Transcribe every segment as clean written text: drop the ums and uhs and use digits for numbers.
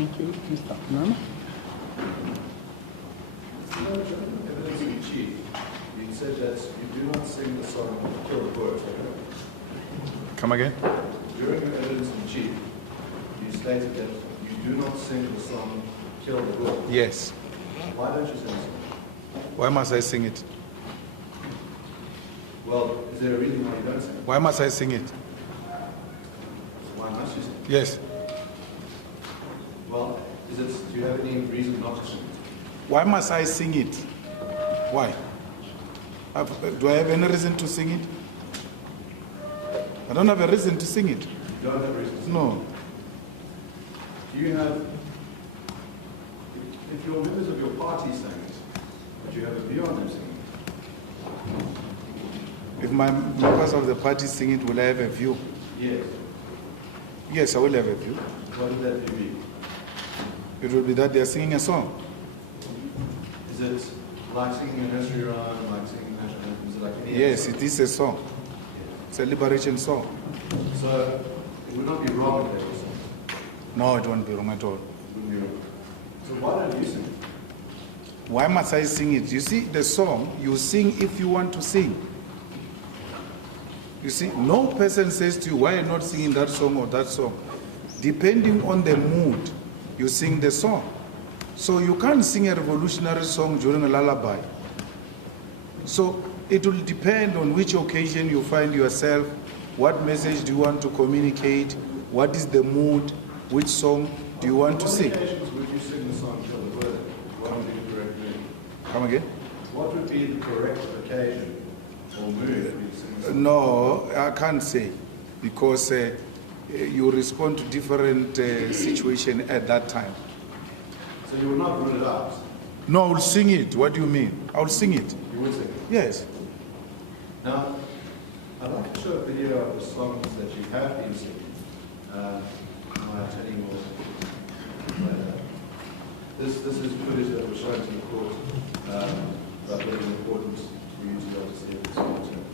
Thank you, Mr. Nana. Evidence in chief, you said that you do not sing the song Kill the World. Come again? During your evidence in chief, you stated that you do not sing the song Kill the World. Yes. Why don't you sing it? Why must I sing it? Well, is there a reason why you don't sing it? Why must I sing it? Why must you sing it? Yes. Well, do you have any reason not to sing it? Why must I sing it? Why? Do I have any reason to sing it? I don't have a reason to sing it. You don't have a reason to sing No. it? Do you have, if your members of your party sang it, do you have a view on them singing it? If my members of the party sing it, will I have a view? Yes. Yes, I will have a view. What would that be? It will be that they are singing a song. Is it like singing a nursery rhyme, like singing national anthem? Is it like any Yes, other it is a song. It's a liberation song. So it would not be wrong if they were singing. No, it won't be wrong at all. It wouldn't be wrong. So why don't you sing it? Why must I sing it? You see, the song, you sing if you want to sing. You see, no person says to you, why are you not singing that song or that song? Depending on the mood, you sing the song. So you can't sing a revolutionary song during a lullaby. So it will depend on which occasion you find yourself, what message do you want to communicate, what is the mood, which song do you want to sing. What occasions would you sing the song Kill the Word? What would be the correct mood? Come again? What would be the correct occasion or mood for you to sing the song? No, I can't say, because you respond to different situation at that time. So you would not rule it out? No, I'll sing it. What do you mean? I'll sing it. You would sing it? Yes. Now, I'd like to show a video of the songs that you have been singing. My attorney will play that. This is footage that was shown to the court, but I think it's important for you to be able to see it this way too.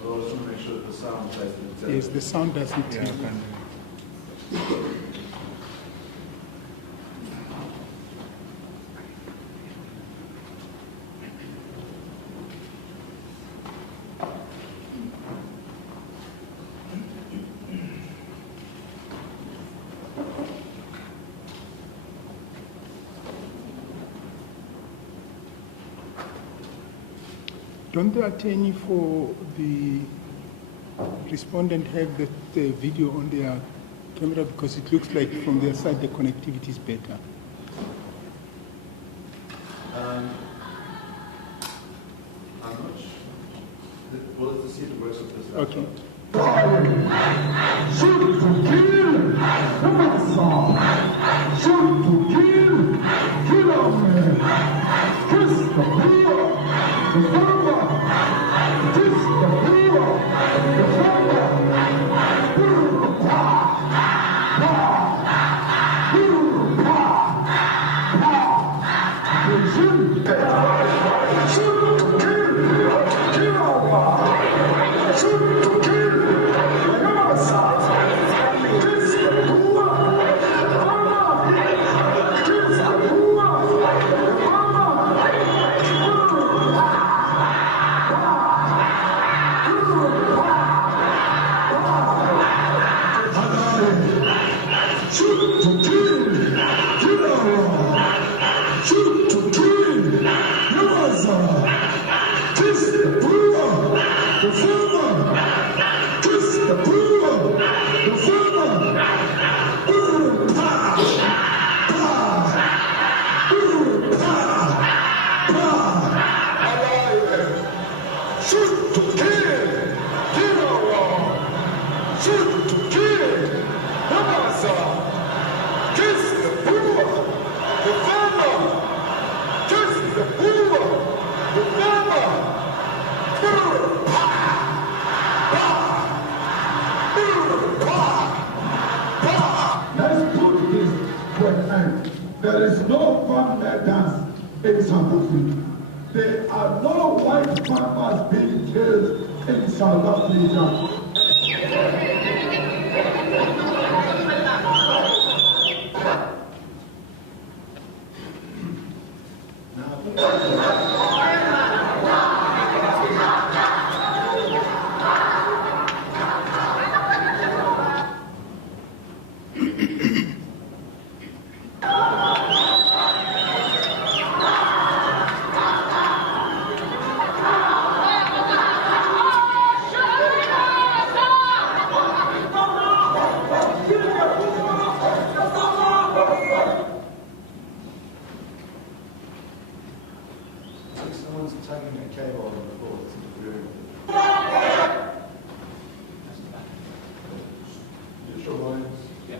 Well, I just want to make sure that the sound plays the Yes, the sound doesn't. Yeah, I can. Don't the attorney for the respondent have the video on their camera, because it looks like from their side the connectivity is better? I'm not sure. Well, let's see if it works with this. Okay. Shoot to kill, that's the song. Shoot to kill, kill on me. Kiss the poor, the farmer. Kiss the poor, the farmer. Shoot to kill, kill on me. Shoot to kill. There is no in South Africa. There are no white farmers being killed in South Africa. Someone's tugging a cable on the floor. It's interfering. You sure, Williams? Yeah.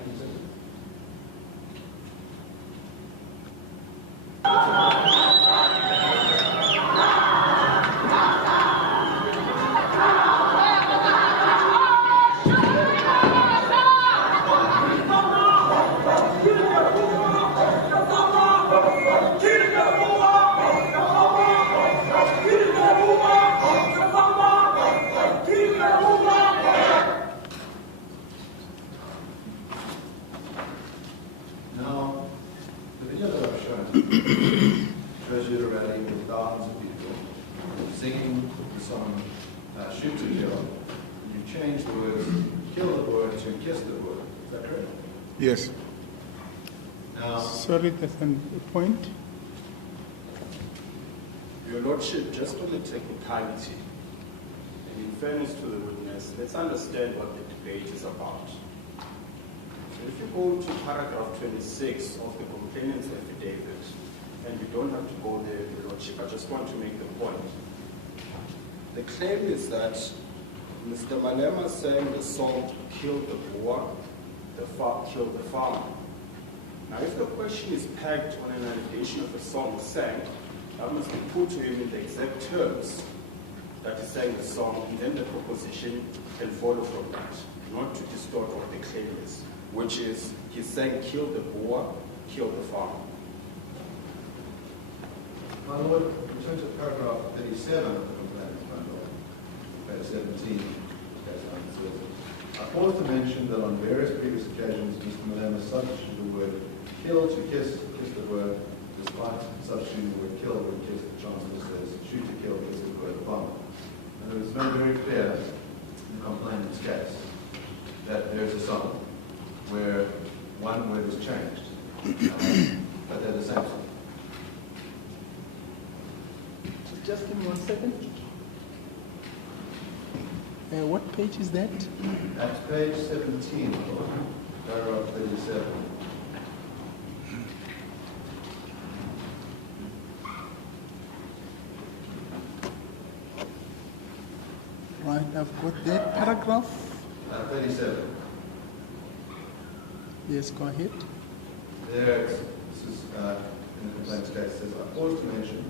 Now, the video that I've shown shows you a rally with thousands of people singing the song Shoot to Kill. You change the words kill the boer to kiss the boer. Is that correct? Yes. Now, Sorry, that's a point. Your Lordship, just on the technicality, and in fairness to the witness, let's understand what the debate is about. So if you go to paragraph 26 of the complainant's affidavit, and you don't have to go there, Your Lordship, I just want to make the point. The claim is that Mr. Malema saying the song killed the boer, the farm killed the farmer. Now, if the question is pegged on an allegation of a song sang, that must be put to him in the exact terms that he sang the song, and then the proposition can follow from that, not to distort what the claim is, which is he sang kill the boer, kill the farmer. my Lord, return to paragraph 37 of the complaint, my Lord, page 17. I pause to mention that on various previous occasions, Mr. Malema substituted the word kill to kiss the word, despite substituting the word kill when kiss, the Chancellor says shoot to kill, kiss the word bomb. And it was made very clear in the complainant's case that there's a song where one word is changed, but they're the same song. Just give me 1 second. What page is that? That's page 17, Lord, paragraph 37. Right, I've got that paragraph. 37. Yes, go ahead. There, this is in the complaint's case, it says, I pause to mention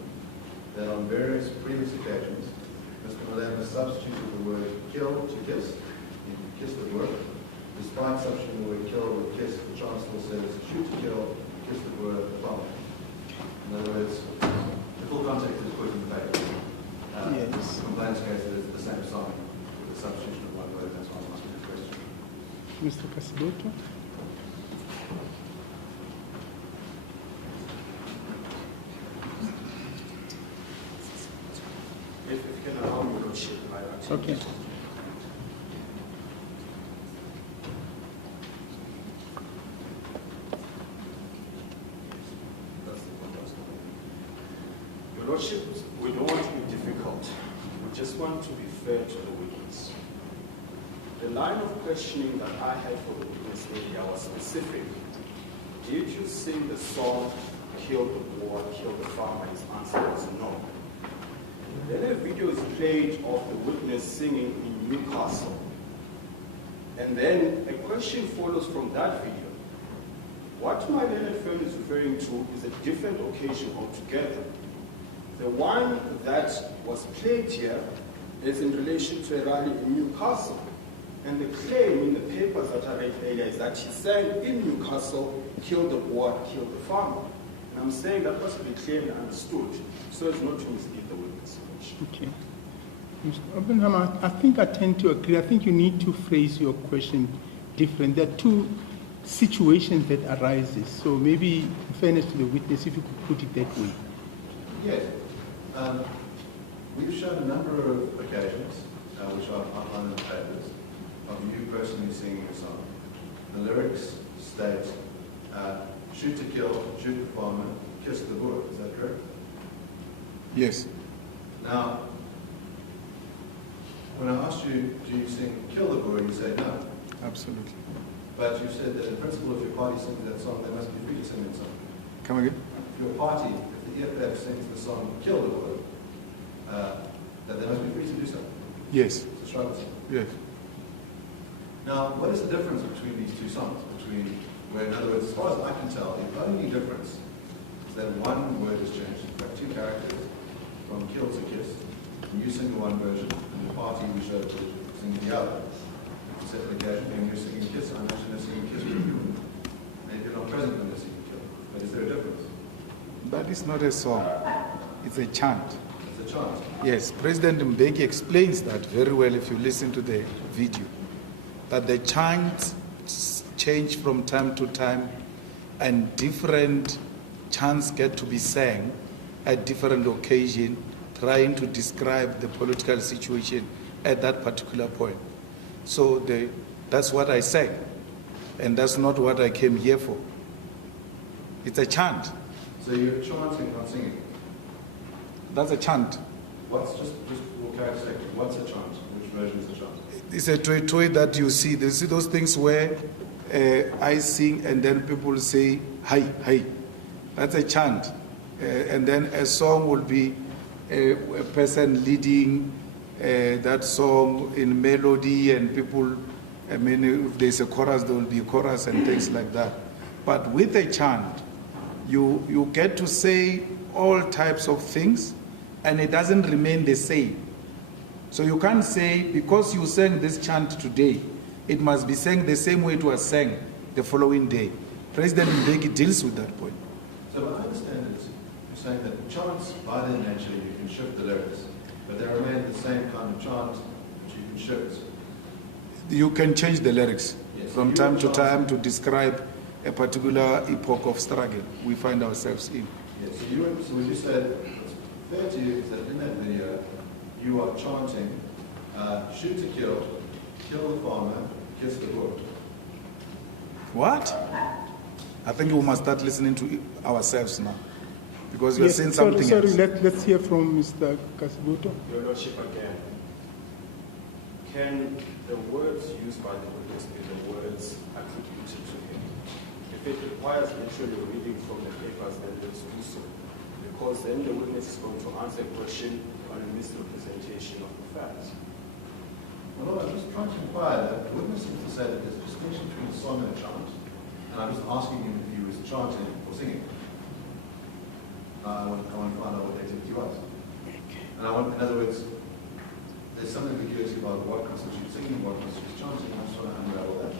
that on various previous occasions, Mr. Malema substituted the word kill to kiss, he kissed the word. Despite substituting the word kill with kiss, the Chancellor says shoot to kill, kiss the word, bomb. In other words, the full context is put in the paper. Yes. The complaint's case is the same song with the substitution of one word, that's why I'm asking the question. Mr. Casidoto. If you can allow me, Your Lordship, I Okay. Your Lordship, we don't want to be difficult. We just want to be fair to the witness. The line of questioning that I had for the witness earlier was specific. Did you sing the song, Kill the Boer, Kill the Farmer? His answer was no. Then a video is played of the witness singing in Newcastle. And then a question follows from that video. What my learned friend is referring to is a different occasion altogether. The one that was played here is in relation to a rally in Newcastle. And the claim in the papers that I read earlier is that he sang in Newcastle, kill the Boer, kill the farmer. I'm saying that must be clearly understood so as not to mislead the witness. Okay. Mr. Oppenheimer, I think I tend to agree. I think you need to phrase your question different. There are two situations that arises. So maybe, in fairness to the witness, if you could put it that way. Yes. We've shown a number of occasions, which are outlined in the papers, of you personally singing a song. The lyrics state, shoot to kill, shoot the farmer, kiss the boer. Is that correct? Yes. Now, when I asked you, do you sing kill the boer, you said no. Absolutely. But you said that in principle, if your party sings that song, they must be free to sing that song. Come again? If your party, if the EFF sings the song kill the boer, that they must be free to do so. Yes. It's a struggle. Yes. Now, what is the difference between these two songs? Where, in other words, as far as I can tell, the only difference is that one word has changed. You've got two characters, from kill to kiss. And you sing the one version, and the party we showed sing the other. It's a separate occasion, and you're singing kiss. I'm actually singing kiss with you. Maybe you're not present when they're singing kill. But is there a difference? That is not a song. It's a chant. It's a chant. Yes, President Mbeki explains that very well if you listen to the video. That the chants change from time to time and different chants get to be sang at different occasions, trying to describe the political situation at that particular point. So that's what I say, and that's not what I came here for. It's a chant. So you're chanting, not singing? That's a chant. What's just for character's sake, what's a chant? Which version is a chant? It's a toy that you see. You see those things where I sing and then people say, hi, hi. That's a chant. And then a song will be a person leading that song in melody, and people, I mean, if there's a chorus, there will be a chorus and things like that. But with a chant, you get to say all types of things, and it doesn't remain the same. So you can't say, because you sang this chant today, it must be sang the same way it was sang the following day. President Mbeki deals with that point. So what I understand is you're saying that chants, by their nature, you can shift the lyrics, but they remain the same kind of chant, which you can shift. You can change the lyrics Yes, from you time are to time chanting. to describe a particular epoch of struggle we find ourselves in. Yes, so what you said, what's fair to you is that in that video, you are chanting, shoot to kill the farmer, kiss the boer. What? I think we must start listening to ourselves now, because we are Yes, saying sorry, something sorry. else. Let's hear from Mr. Kasibuto. Your Lordship, again, can the words used by the witness be the words attributed to him? If it requires literally reading from the papers, then let's do so. Because then the witness is going to answer a question on a misrepresentation of the facts. Well, I'm just trying to inquire that the witness seems to say that there's a distinction between a song and a chant, and I'm just asking him if he was chanting or singing. I want to find out what the activity was. And I want, in other words, there's something ambiguous about what constitutes singing, what constitutes chanting. I just want to unravel that.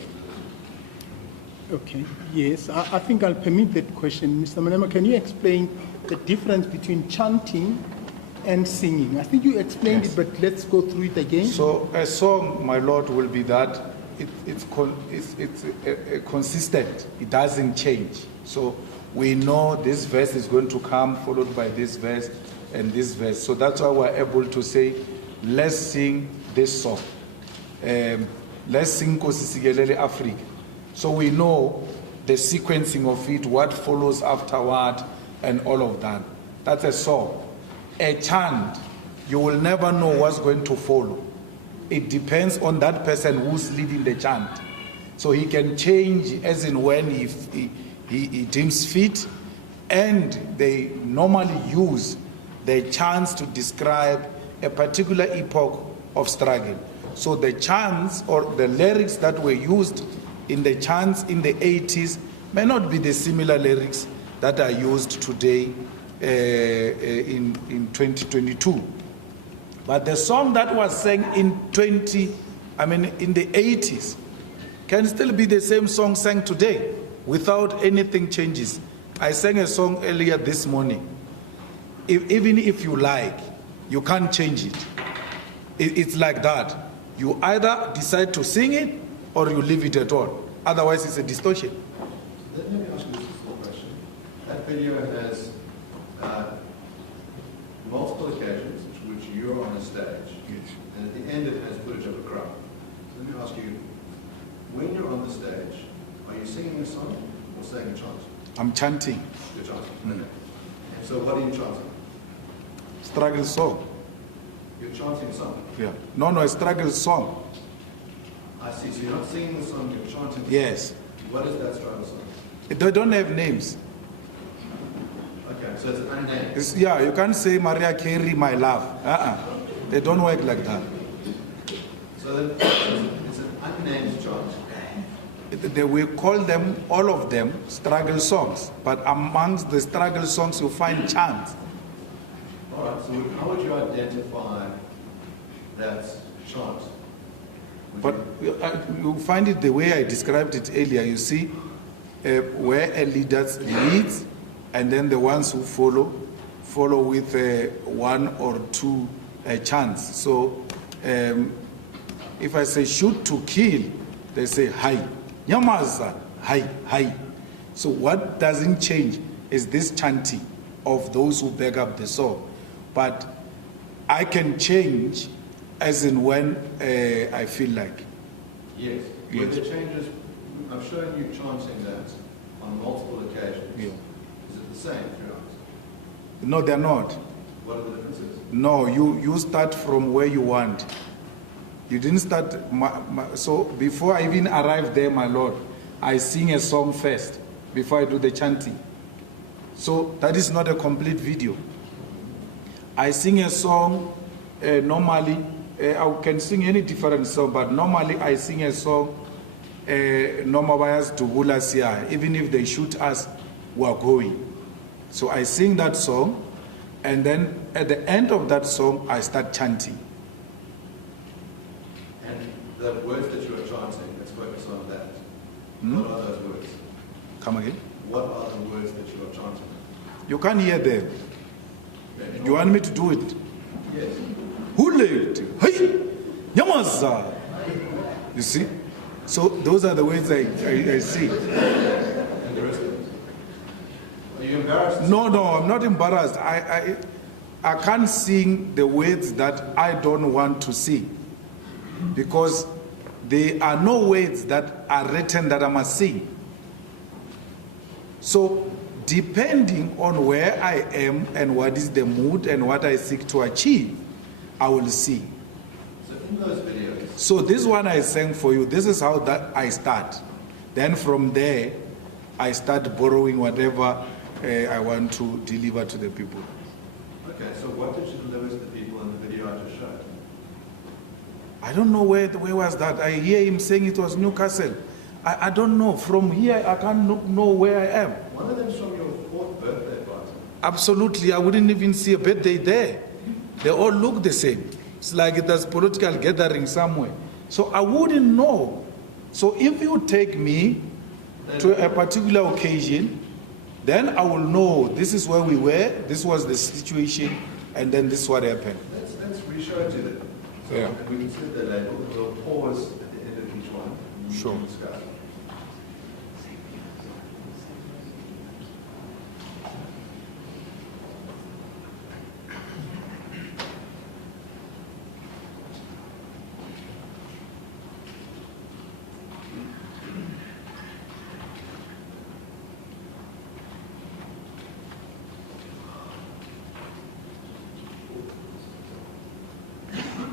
Okay, yes, I think I'll permit that question. Mr. Manema, can you explain the difference between chanting and singing? I think you explained Yes. it, but let's go through it again. So a song, my Lord, will be that it's consistent. It doesn't change. So we know this verse is going to come, followed by this verse and this verse. So that's why we're able to say, let's sing this song. Let's sing Nkosi Sikelel' Africa. So we know the sequencing of it, what follows afterward, and all of that. That's a song. A chant, you will never know what's going to follow. It depends on that person who's leading the chant. So he can change as in when he deems fit, and they normally use the chants to describe a particular epoch of struggle. So the chants or the lyrics that were used in the chants in the 80s may not be the similar lyrics that are used today in 2022. But the song that was sang in the 80s can still be the same song sang today without anything changes. I sang a song earlier this morning. Even if you like, you can't change it. It's like that. You either decide to sing it or you leave it at all. Otherwise, it's a distortion. Let me ask you this question. That video has multiple occasions in which you're on a stage, and at the end it has footage of a crowd. So let me ask you, when you're on the stage, are you singing a song or saying a chant? I'm chanting. You're chanting. Okay. And so what are you chanting? Struggle song. You're chanting a song. Yeah. No, a struggle song. I see. So you're not singing the song, you're chanting the Yes. song. What is that struggle song? They don't have names. Okay, so it's unnamed. Yeah, you can't say Maria Carey, my love. They don't work like that. So then it's an unnamed chant. We call them, all of them, struggle songs. But amongst the struggle songs, you find chants. All right, so how would you identify that chant? But you find it the way I described it earlier. You see, where a leader leads, and then the ones who follow with one or two chants. So if I say shoot to kill, they say hi. Nyamaza, hi, hi. So what doesn't change is this chanting of those who back up the song. But I can change as in when I feel like. Yes. Yes. But the changes, I've shown you chanting that on multiple occasions. Yeah. Is it the same throughout? No, they're not. What are the differences? No, you start from where you want. You didn't start, so before I even arrive there, my Lord, I sing a song first before I do the chanting. So that is not a complete video. I sing a song normally, I can sing any different song, but normally I sing a song, Nomabayas Dubula Sia, even if they shoot us, we're going. So I sing that song, and then at the end of that song, I start chanting. And the words that you are chanting, let's focus on that. What are those words? Come again? What are the words that you are chanting? You can't hear them. Okay. You want me to do it? Yes. Who lived? Hey! Yamaza! You see? So those are the words I see. And the rest of it? Are you embarrassed? No, I'm not embarrassed. I can't sing the words that I don't want to sing. Because there are no words that are written that I must sing. So, depending on where I am and what is the mood and what I seek to achieve, I will sing. So in those videos, So this one I sang for you, this is how that I start. Then from there, I start borrowing whatever I want to deliver to the people. okay, so what did you deliver to the people in the video I just showed? I don't know where was that. I hear him saying it was Newcastle. I don't know. From here, I can't know where I am. One of them is from your 4th birthday party. Absolutely, I wouldn't even see a birthday there. They all look the same. It's like there's political gathering somewhere. So I wouldn't know. So if you take me to a particular occasion, then I will know this is where we were, this was the situation, and then this is what happened. Let's re-show it to them. So Yeah. we can set the label. We'll pause at the end of each one. And we Sure. can discuss.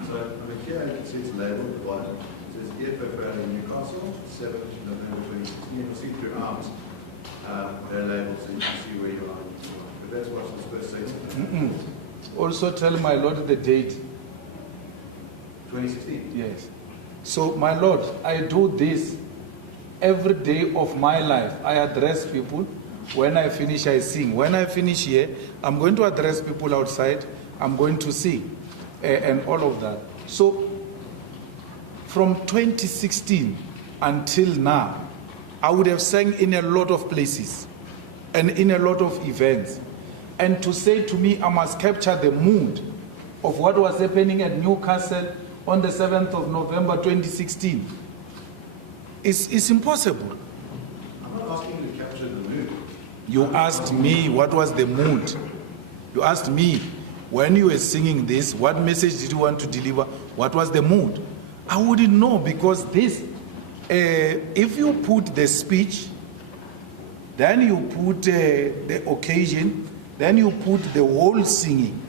So over here you can see it's labeled at the bottom. It says EFF Rally Newcastle, 7th November 2016. You'll see throughout their labels so you can see where you are. But let's watch this first segment. Also tell my Lord the date. 2016. Yes. So my Lord, I do this every day of my life. I address people. When I finish, I sing. When I finish here, I'm going to address people outside. I'm going to sing. And all of that. So, from 2016 until now, I would have sang in a lot of places. and in a lot of events. And to say to me, I must capture the mood of what was happening at Newcastle on the 7th of November 2016, it's impossible. I'm not asking you to capture the mood. You asked me what was the mood. You asked me, when you were singing this, what message did you want to deliver? What was the mood? I wouldn't know, because this, if you put the speech, then you put the occasion, then you put the whole singing,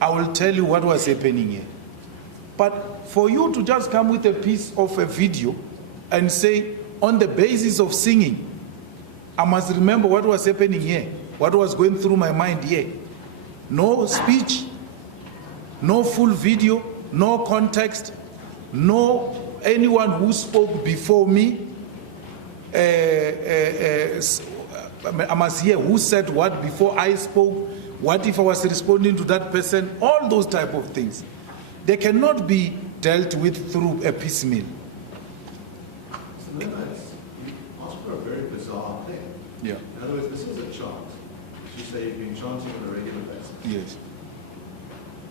I will tell you what was happening here. But for you to just come with a piece of a video and say, on the basis of singing, I must remember what was happening here, what was going through my mind here. No speech, no full video, no context, no anyone who spoke before me. I must hear who said what before I spoke, what if I was responding to that person, all those type of things. They cannot be dealt with through a piecemeal. So you ask for a very bizarre thing. Yeah. In other words, this is a chant. You say you've been chanting on a regular basis. Yes.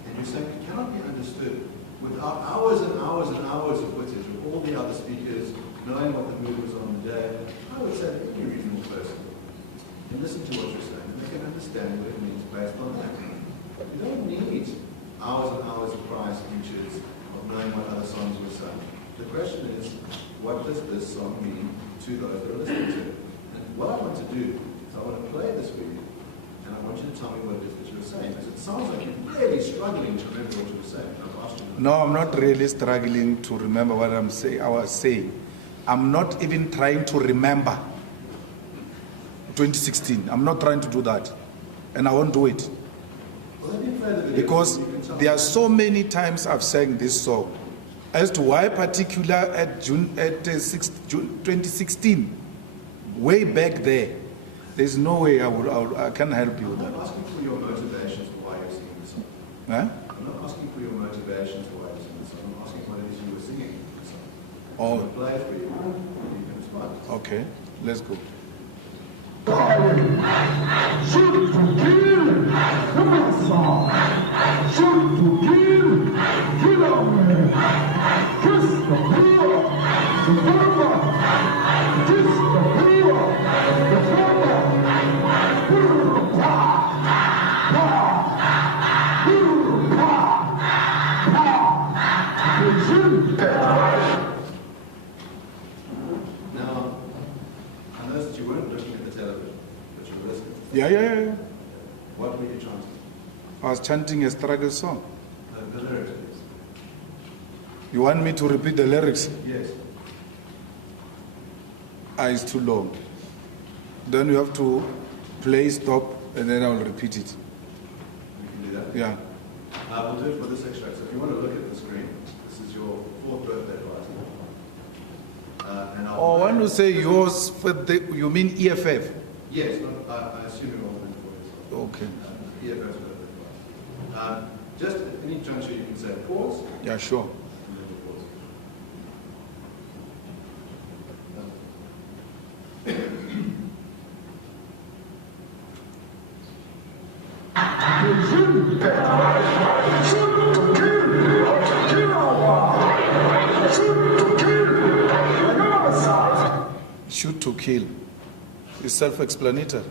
And you're saying it cannot be understood without hours and hours and hours of footage of all the other speakers knowing what the mood was on the day. I would say that any reasonable person can listen to what you're saying and they can understand what it means based on that. You don't need hours and hours of prior speeches of knowing what other songs were sung. The question is, what does this song mean to those that are listening to it? And what I want to do is I want to play this for you, and I want you to tell me what it is that you're saying, because it sounds like you're really struggling to remember what you were saying. No, I'm not really struggling to remember what I was saying. I'm not even trying to remember 2016. I'm not trying to do that. And I won't do it. Because there are so many times I've sang this song. As to why particular at June 2016, way back there, there's no way I can help you with that. I'm not asking for your motivations for why you're singing this song. Huh? I'm not asking for your motivations for why you're singing this song. I'm asking what it is you were singing this song. Oh. I'm going to play it for you, and you can respond. Okay, let's go. Shoot to kill, come on, song. Shoot to kill, kill on me. Kiss the poor, the farmer. Kiss the poor, the farmer. Pa, pa, Now, I noticed that you weren't looking at the television, but you were listening. Yeah. What were you chanting? I was chanting a struggle song. The lyrics, please. You want me to repeat the lyrics? Yes. It's too long. Then you have to play, stop, and then I will repeat it. We can do that. Yeah. We'll do it for this extract. So if you want to look at the screen, this is your 4th birthday party. And Oh, when you say yours, you mean EFF? Yes, I assume you're all in for this. Okay. EFF's birthday party. Just at any juncture you can say pause. Yeah, sure. And then we'll pause. Shoot to kill. It's self-explanatory.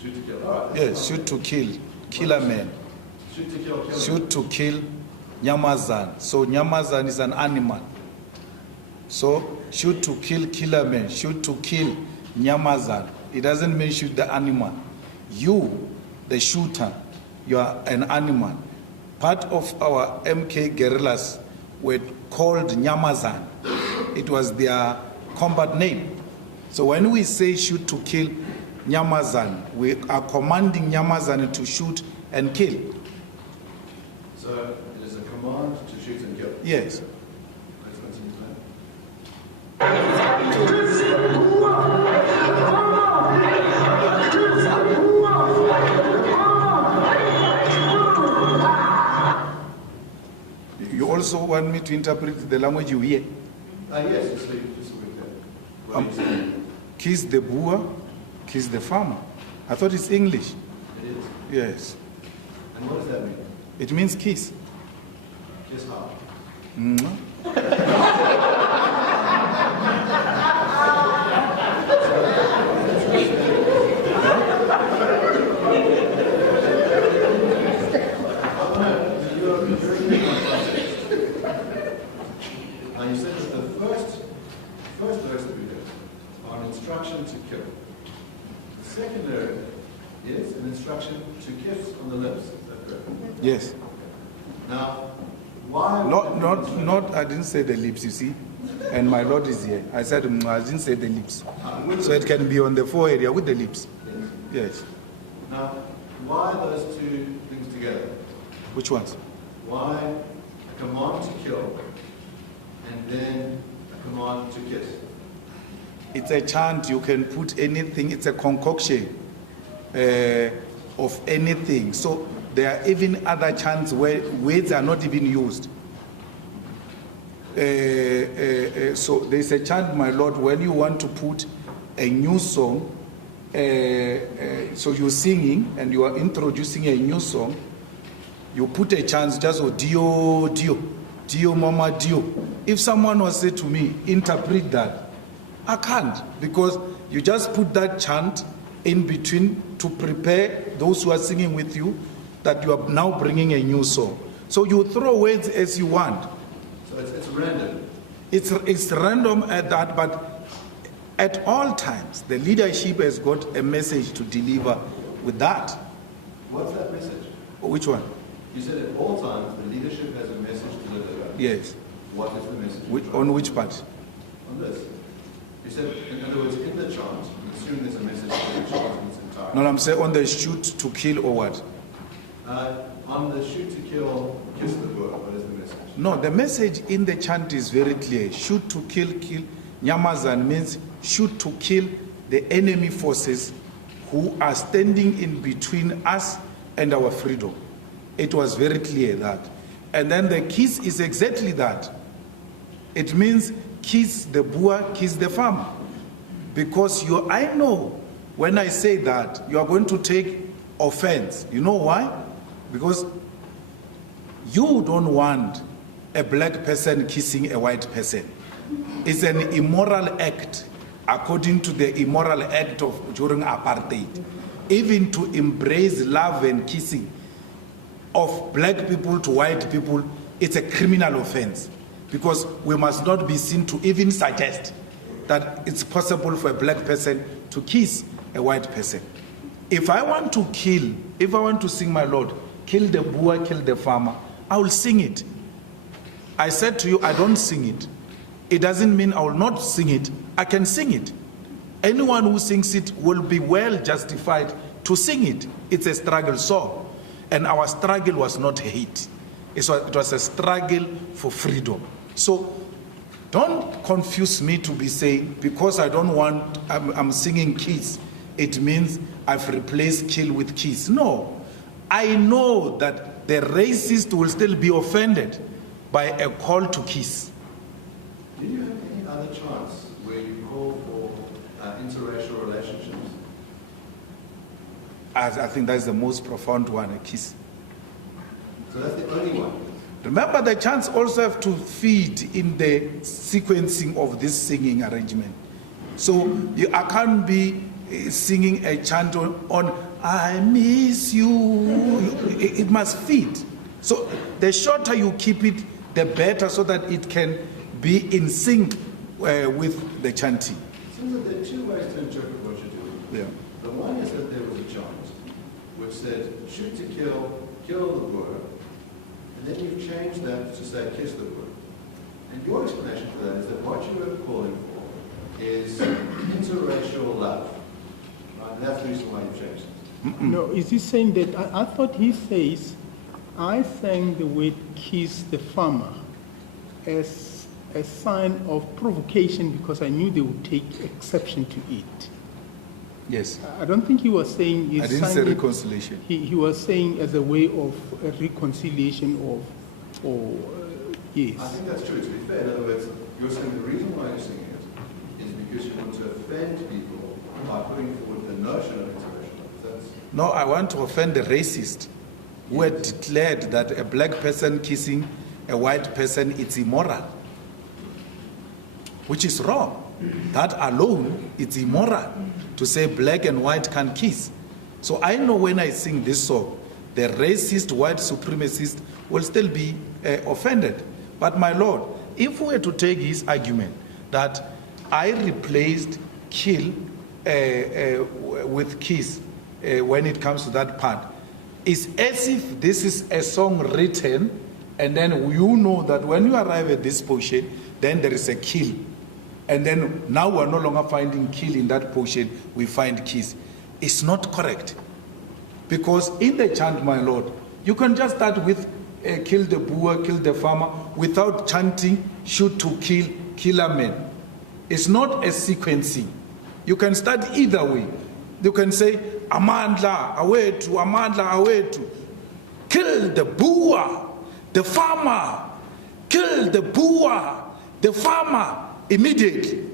Shoot to kill. All right. Yes, shoot to kill. Kill a man. Shoot to kill. Shoot to kill Nyamazan. So Nyamazan is an animal. So shoot to kill a man. Shoot to kill Nyamazan. It doesn't mean shoot the animal. You, the shooter, you are an animal. Part of our MK guerrillas were called Nyamazan. It was their combat name. So when we say shoot to kill Nyamazan, we are commanding Nyamazan to shoot and kill. So it is a command to shoot and kill. Yes. Let's continue playing. You also want me to interpret the language you hear? Yes, just so we can. What are you saying? Kiss the Boer, kiss the farmer. I thought it's English. It is. Yes. And what does that mean? It means kiss. Kiss how? Now you said that the first verse that we did are an instruction to kill. The second lyric is an instruction to kiss on the lips. Is that correct? Yes. Now, why? Not. I didn't say the lips. You see, and my Lord is here. I said I didn't say the lips. So it can be on the forehead here with the lips. Yes. Now, why those two things together? Which ones? Why a command to kill and then a command to kiss? It's a chant. You can put anything. It's a concoction of anything. So there are even other chants where words are not even used. So there's a chant, my Lord, when you want to put a new song, so you're singing and you are introducing a new song, you put a chant just Dio, Dio, Dio, Mama, Dio. If someone was said to me, interpret that, I can't, because you just put that chant in between to prepare those who are singing with you that you are now bringing a new song. So you throw words as you want. So it's random. It's random at that, but at all times, the leadership has got a message to deliver with that. What's that message? Which one? You said at all times the leadership has a message to deliver. Yes. What is the message? On which part? On this. You said, in other words, in the chant, I'm assuming there's a message to the chant in its entirety. No, I'm saying on the shoot to kill or what? On the shoot to kill, kiss the Boer, what is the message? No, the message in the chant is very clear. Shoot to kill, kill. Nyamazan means shoot to kill the enemy forces who are standing in between us and our freedom. It was very clear that. And then the kiss is exactly that. It means kiss the Boer, kiss the farmer. Because I know when I say that, you are going to take offense. You know why? Because you don't want a black person kissing a white person. It's an immoral act, according to the immoral act of during apartheid. Even to embrace love and kissing of black people to white people, it's a criminal offense. Because we must not be seen to even suggest that it's possible for a black person to kiss a white person. If I want to kill, if I want to sing my Lord, kill the Boer, kill the farmer, I will sing it. I said to you, I don't sing it. It doesn't mean I will not sing it. I can sing it. Anyone who sings it will be well justified to sing it. It's a struggle song. And our struggle was not hate. It was a struggle for freedom. So don't confuse me to be saying, because I don't want, I'm singing kiss, it means I've replaced kill with kiss. No. I know that the racist will still be offended by a call to kiss. Do you have any other chants where you call for interracial relationships? I think that's the most profound one, a kiss. So that's the only one? Remember, the chants also have to feed in the sequencing of this singing arrangement. So I can't be singing a chant on I miss you. It must feed. So the shorter you keep it, the better, so that it can be in sync with the chanting. It seems that there are two ways to interpret what you're doing. Yeah. The one is that there was a chant which said, shoot to kill, kill the Boer, and then you've changed that to say, kiss the Boer. And your explanation for that is that what you were calling for is interracial love. Right? And that's the reason why you've changed it. No, is he saying that, I thought he says, I sang the word kiss the farmer as a sign of provocation because I knew they would take exception to it. Yes. I don't think he was saying... I didn't say reconciliation. He was saying as a way of a reconciliation yes. I think that's true. To be fair, in other words, you're saying the reason why you're singing it is because you want to offend people by putting forward the notion of interracial love. No, I want to offend the racist who had declared that a black person kissing a white person, it's immoral, which is wrong. That alone, it's immoral to say black and white can kiss. So I know when I sing this song, the racist, white supremacist will still be offended. But my Lord, if we were to take his argument that I replaced kill with kiss when it comes to that part, it's as if this is a song written and then you know that when you arrive at this portion, then there is a kill. And then now we're no longer finding kill in that portion, we find kiss. It's not correct. Because in the chant, my Lord, you can just start with kill the Boer, kill the farmer, without chanting shoot to kill a man. It's not a sequencing. You can start either way. You can say, Amandla, awetu, Amandla, awetu. Kill the Boer, the farmer. Kill the Boer, the farmer, immediately.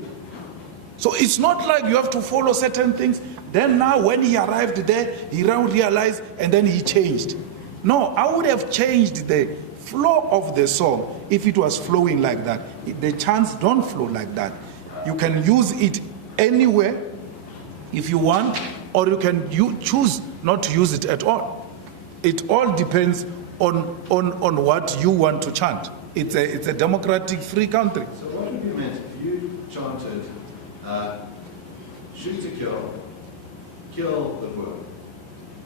So it's not like you have to follow certain things. Then now when he arrived there, he now realized and then he changed. No, I would have changed the flow of the song if it was flowing like that. The chants don't flow like that. You can use it anywhere if you want, or you choose not to use it at all. It all depends on what you want to chant. It's a democratic free country. So what would you meant if you chanted shoot to kill the Boer?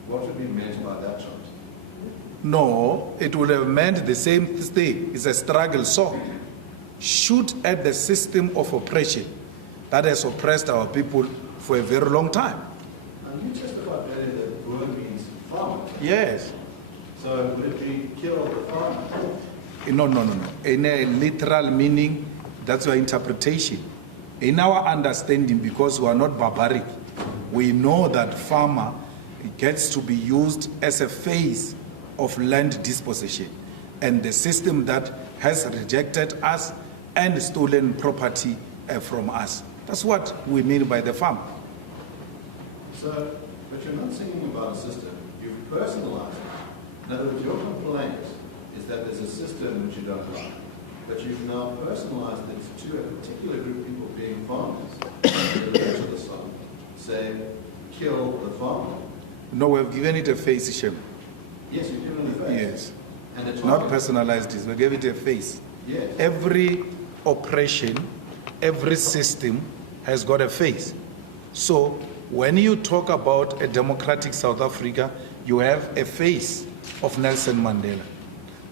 What would be meant by that chant? No, it would have meant the same thing. It's a struggle song. Shoot at the system of oppression that has oppressed our people for a very long time. And you testified earlier that Boer means farmer. Yes. So would it be kill the farmer? No. In a literal meaning, that's your interpretation. In our understanding, because we are not barbaric, we know that farmer gets to be used as a phase of land dispossession and the system that has rejected us and stolen property from us. That's what we mean by the farm. So, but you're not singing about a system. You've personalized it. In other words, your complaint is that there's a system which you don't like, but you've now personalized it to a particular group of people being farmers. The lyrics of the song say, kill the farmer. No, we've given it a face, Shem. Yes, you've given it a face. Yes. And it's Not personalized this, we gave it a face. Yes. Every oppression, every system has got a face. So when you talk about a democratic South Africa, you have a face of Nelson Mandela.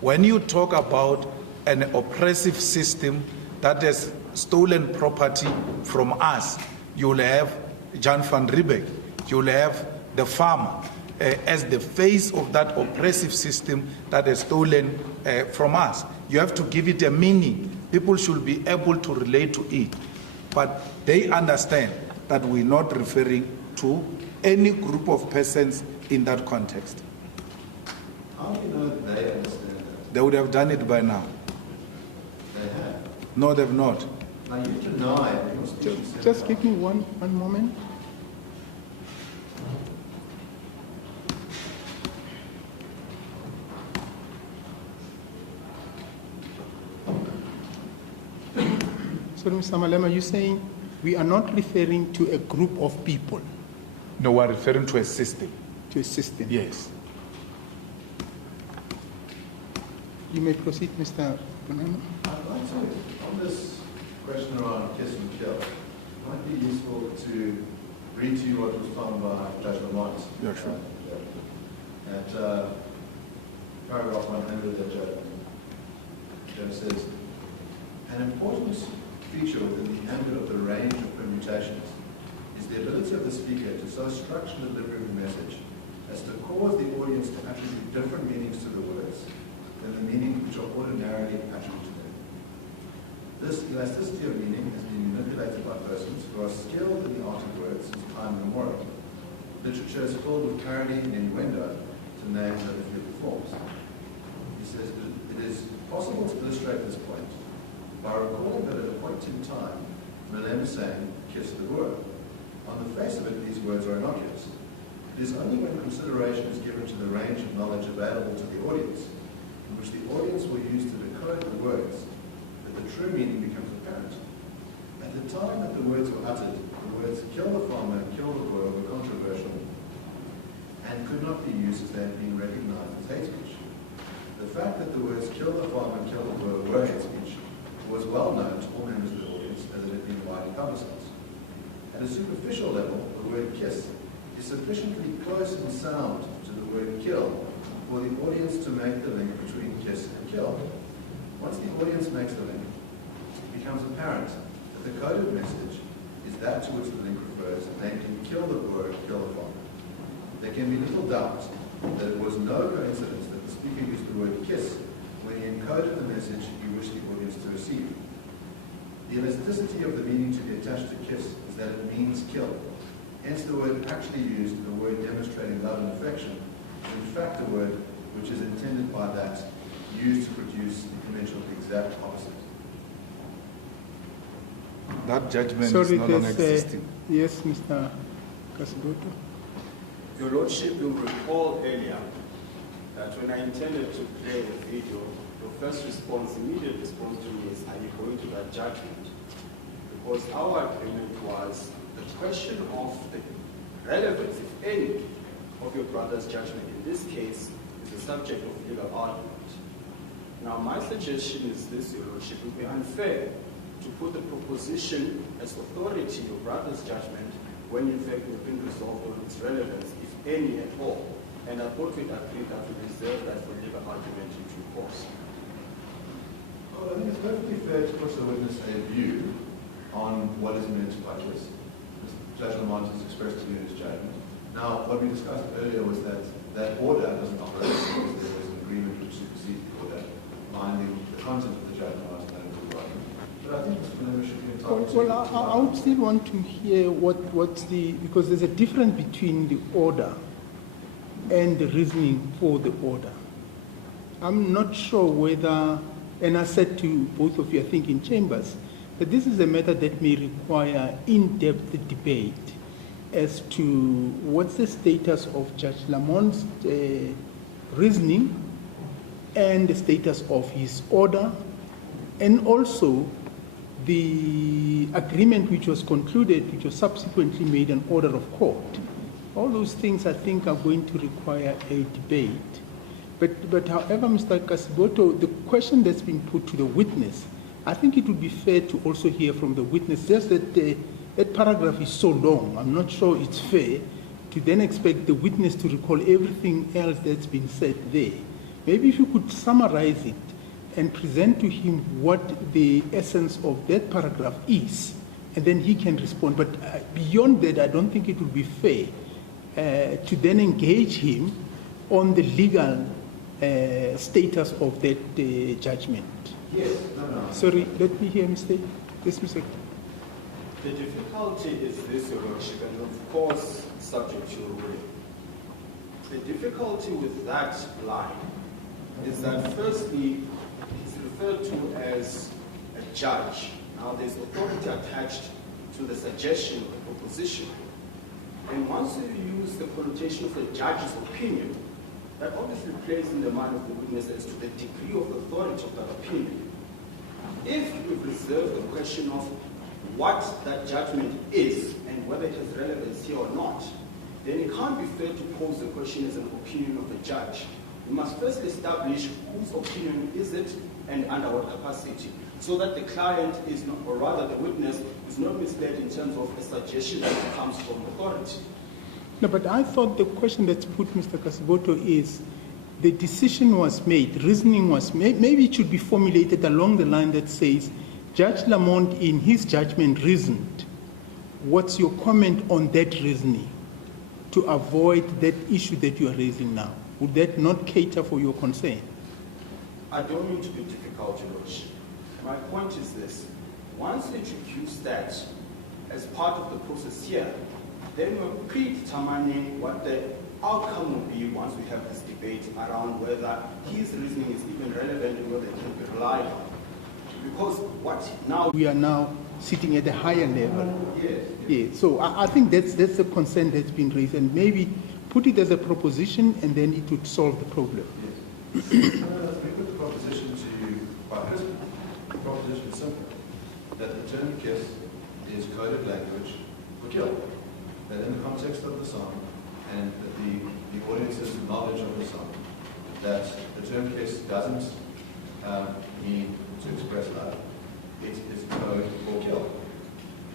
When you talk about an oppressive system that has stolen property from us, you'll have Jan van Riebeeck, you'll have the farmer as the face of that oppressive system that has stolen from us. You have to give it a meaning. People should be able to relate to it. But they understand that we're not referring to any group of persons in that context. How do you know that they understand that? They would have done it by now. They have. No, they've not. Now you deny in your speech. you said Just that. give me one moment. So, Mr. Malema, you're saying we are not referring to a group of people, No, we're referring to a system. to a system. Yes. You may proceed, Mr. Malema. I'd like to, on this question around kiss and kill, it might be useful to read to you what was found by Judge Lamont. Yeah, sure. At paragraph 100, the judge says, an important feature within the ambit of the range of permutations is the ability of the speaker to so structure the delivery of the message as to cause the audience to attribute different meanings to the words than the meaning which are ordinarily attributed to them. This elasticity of meaning has been manipulated by persons who are skilled in the art of words since time immemorial. Literature is filled with parody and innuendo to name but a few forms. He says it is possible to illustrate this point by recalling that at a point in time, Malema sang, kiss the Boer. On the face of it, these words are innocuous. It is only when consideration is given to the range of knowledge available to the audience, in which the audience will use to decode the words, that the true meaning becomes apparent. At the time that the words were uttered, the words "kill the farmer" and "kill the boer" were controversial and could not be used as they had been recognized as hate speech. The fact that the words "kill the farmer" and "kill the boer" were hate speech was well known to all members of the audience as it had been widely publicized. At a superficial level, the word "kiss" is sufficiently close in sound to the word "kill" for the audience to make the link between kiss and kill. Once the audience makes the link, it becomes apparent that the coded message is that to which the link refers, namely "kill the boer, kill the farmer." There can be little doubt that it was no coincidence that the speaker used the word "kiss" when he encoded the message he wished the audience to receive. The elasticity of the meaning to be attached to "kiss" is that it means kill. Hence the word actually used, the word demonstrating love and affection, is in fact a word which is intended by that used to produce the image of the exact opposite. That judgment Sorry, is no longer there's, existing. yes, Mr. Kasiboto. Your Lordship will recall earlier that when I intended to play the video, your first response, immediate response to me is, are you going to that judgment? Because our agreement was the question of the relevance, if any, of your brother's judgment in this case is the subject of legal argument. Now, my suggestion is this, Your Lordship, it would be unfair to put the proposition as authority, your brother's judgment, when in fact we've been resolved on its relevance, if any at all. And I thought we'd agree that we reserve that for legal argument in due course. Well, I think it's perfectly fair to put the witness a view on what is meant by kiss. Judge Lamont has expressed to you his judgment. Now, what we discussed earlier was that that order doesn't operate because there was an agreement which supersedes the order, binding the content of the judgment last night was right. But I think Mr. Miller should be entitled to... Well, I would still want to hear what's the, because there's a difference between the order and the reasoning for the order. I'm not sure whether, and I said to both of you, I think in chambers, that this is a matter that may require in-depth debate as to what's the status of Judge Lamont's reasoning and the status of his order, and also the agreement which was concluded, which was subsequently made an order of court. All those things, I think, are going to require a debate. But however, Mr. Kasiboto, the question that's been put to the witness, I think it would be fair to also hear from the witness, just that that paragraph is so long. I'm not sure it's fair to then expect the witness to recall everything else that's been said there. Maybe if you could summarize it and present to him what the essence of that paragraph is, and then he can respond. But beyond that, I don't think it would be fair to then engage him on the legal status of that judgment. Yes, no. Sorry, let me hear Mr. Yes, Mr. The difficulty is this, Your Lordship, and of course subject to your ruling. The difficulty with that line is that firstly, it's referred to as a judge. Now there's authority attached to the suggestion of the proposition. And once you use the connotation of the judge's opinion, that obviously plays in the mind of the witness as to the degree of authority of that opinion. If you reserve the question of what that judgment is and whether it has relevance here or not, then it can't be fair to pose the question as an opinion of the judge. You must first establish whose opinion is it and under what capacity, so that the client is not, or rather the witness, is not misled in terms of a suggestion that comes from authority. No, but I thought the question that's put, Mr. Kasiboto, is the decision was made, reasoning was made. Maybe it should be formulated along the line that says, Judge Lamont, in his judgment, reasoned. What's your comment on that reasoning to avoid that issue that you are raising now? Would that not cater for your concern? I don't mean to be difficult, Your Lordship. My point is this. Once you introduce that as part of the process here, then we're predetermining what the outcome will be once we have this debate around whether his reasoning is even relevant and whether it can be relied on. Because what now... We are now sitting at a higher level. Yes. Yeah, so I think that's the concern that's been raised, and maybe put it as a proposition and then it would solve the problem. Yes. We put the proposition to you by husband. The proposition is simple, that the term kiss is coded language for kill. That in the context of the song and the audience's knowledge of the song, that the term kiss doesn't mean to express love. It is code for kill.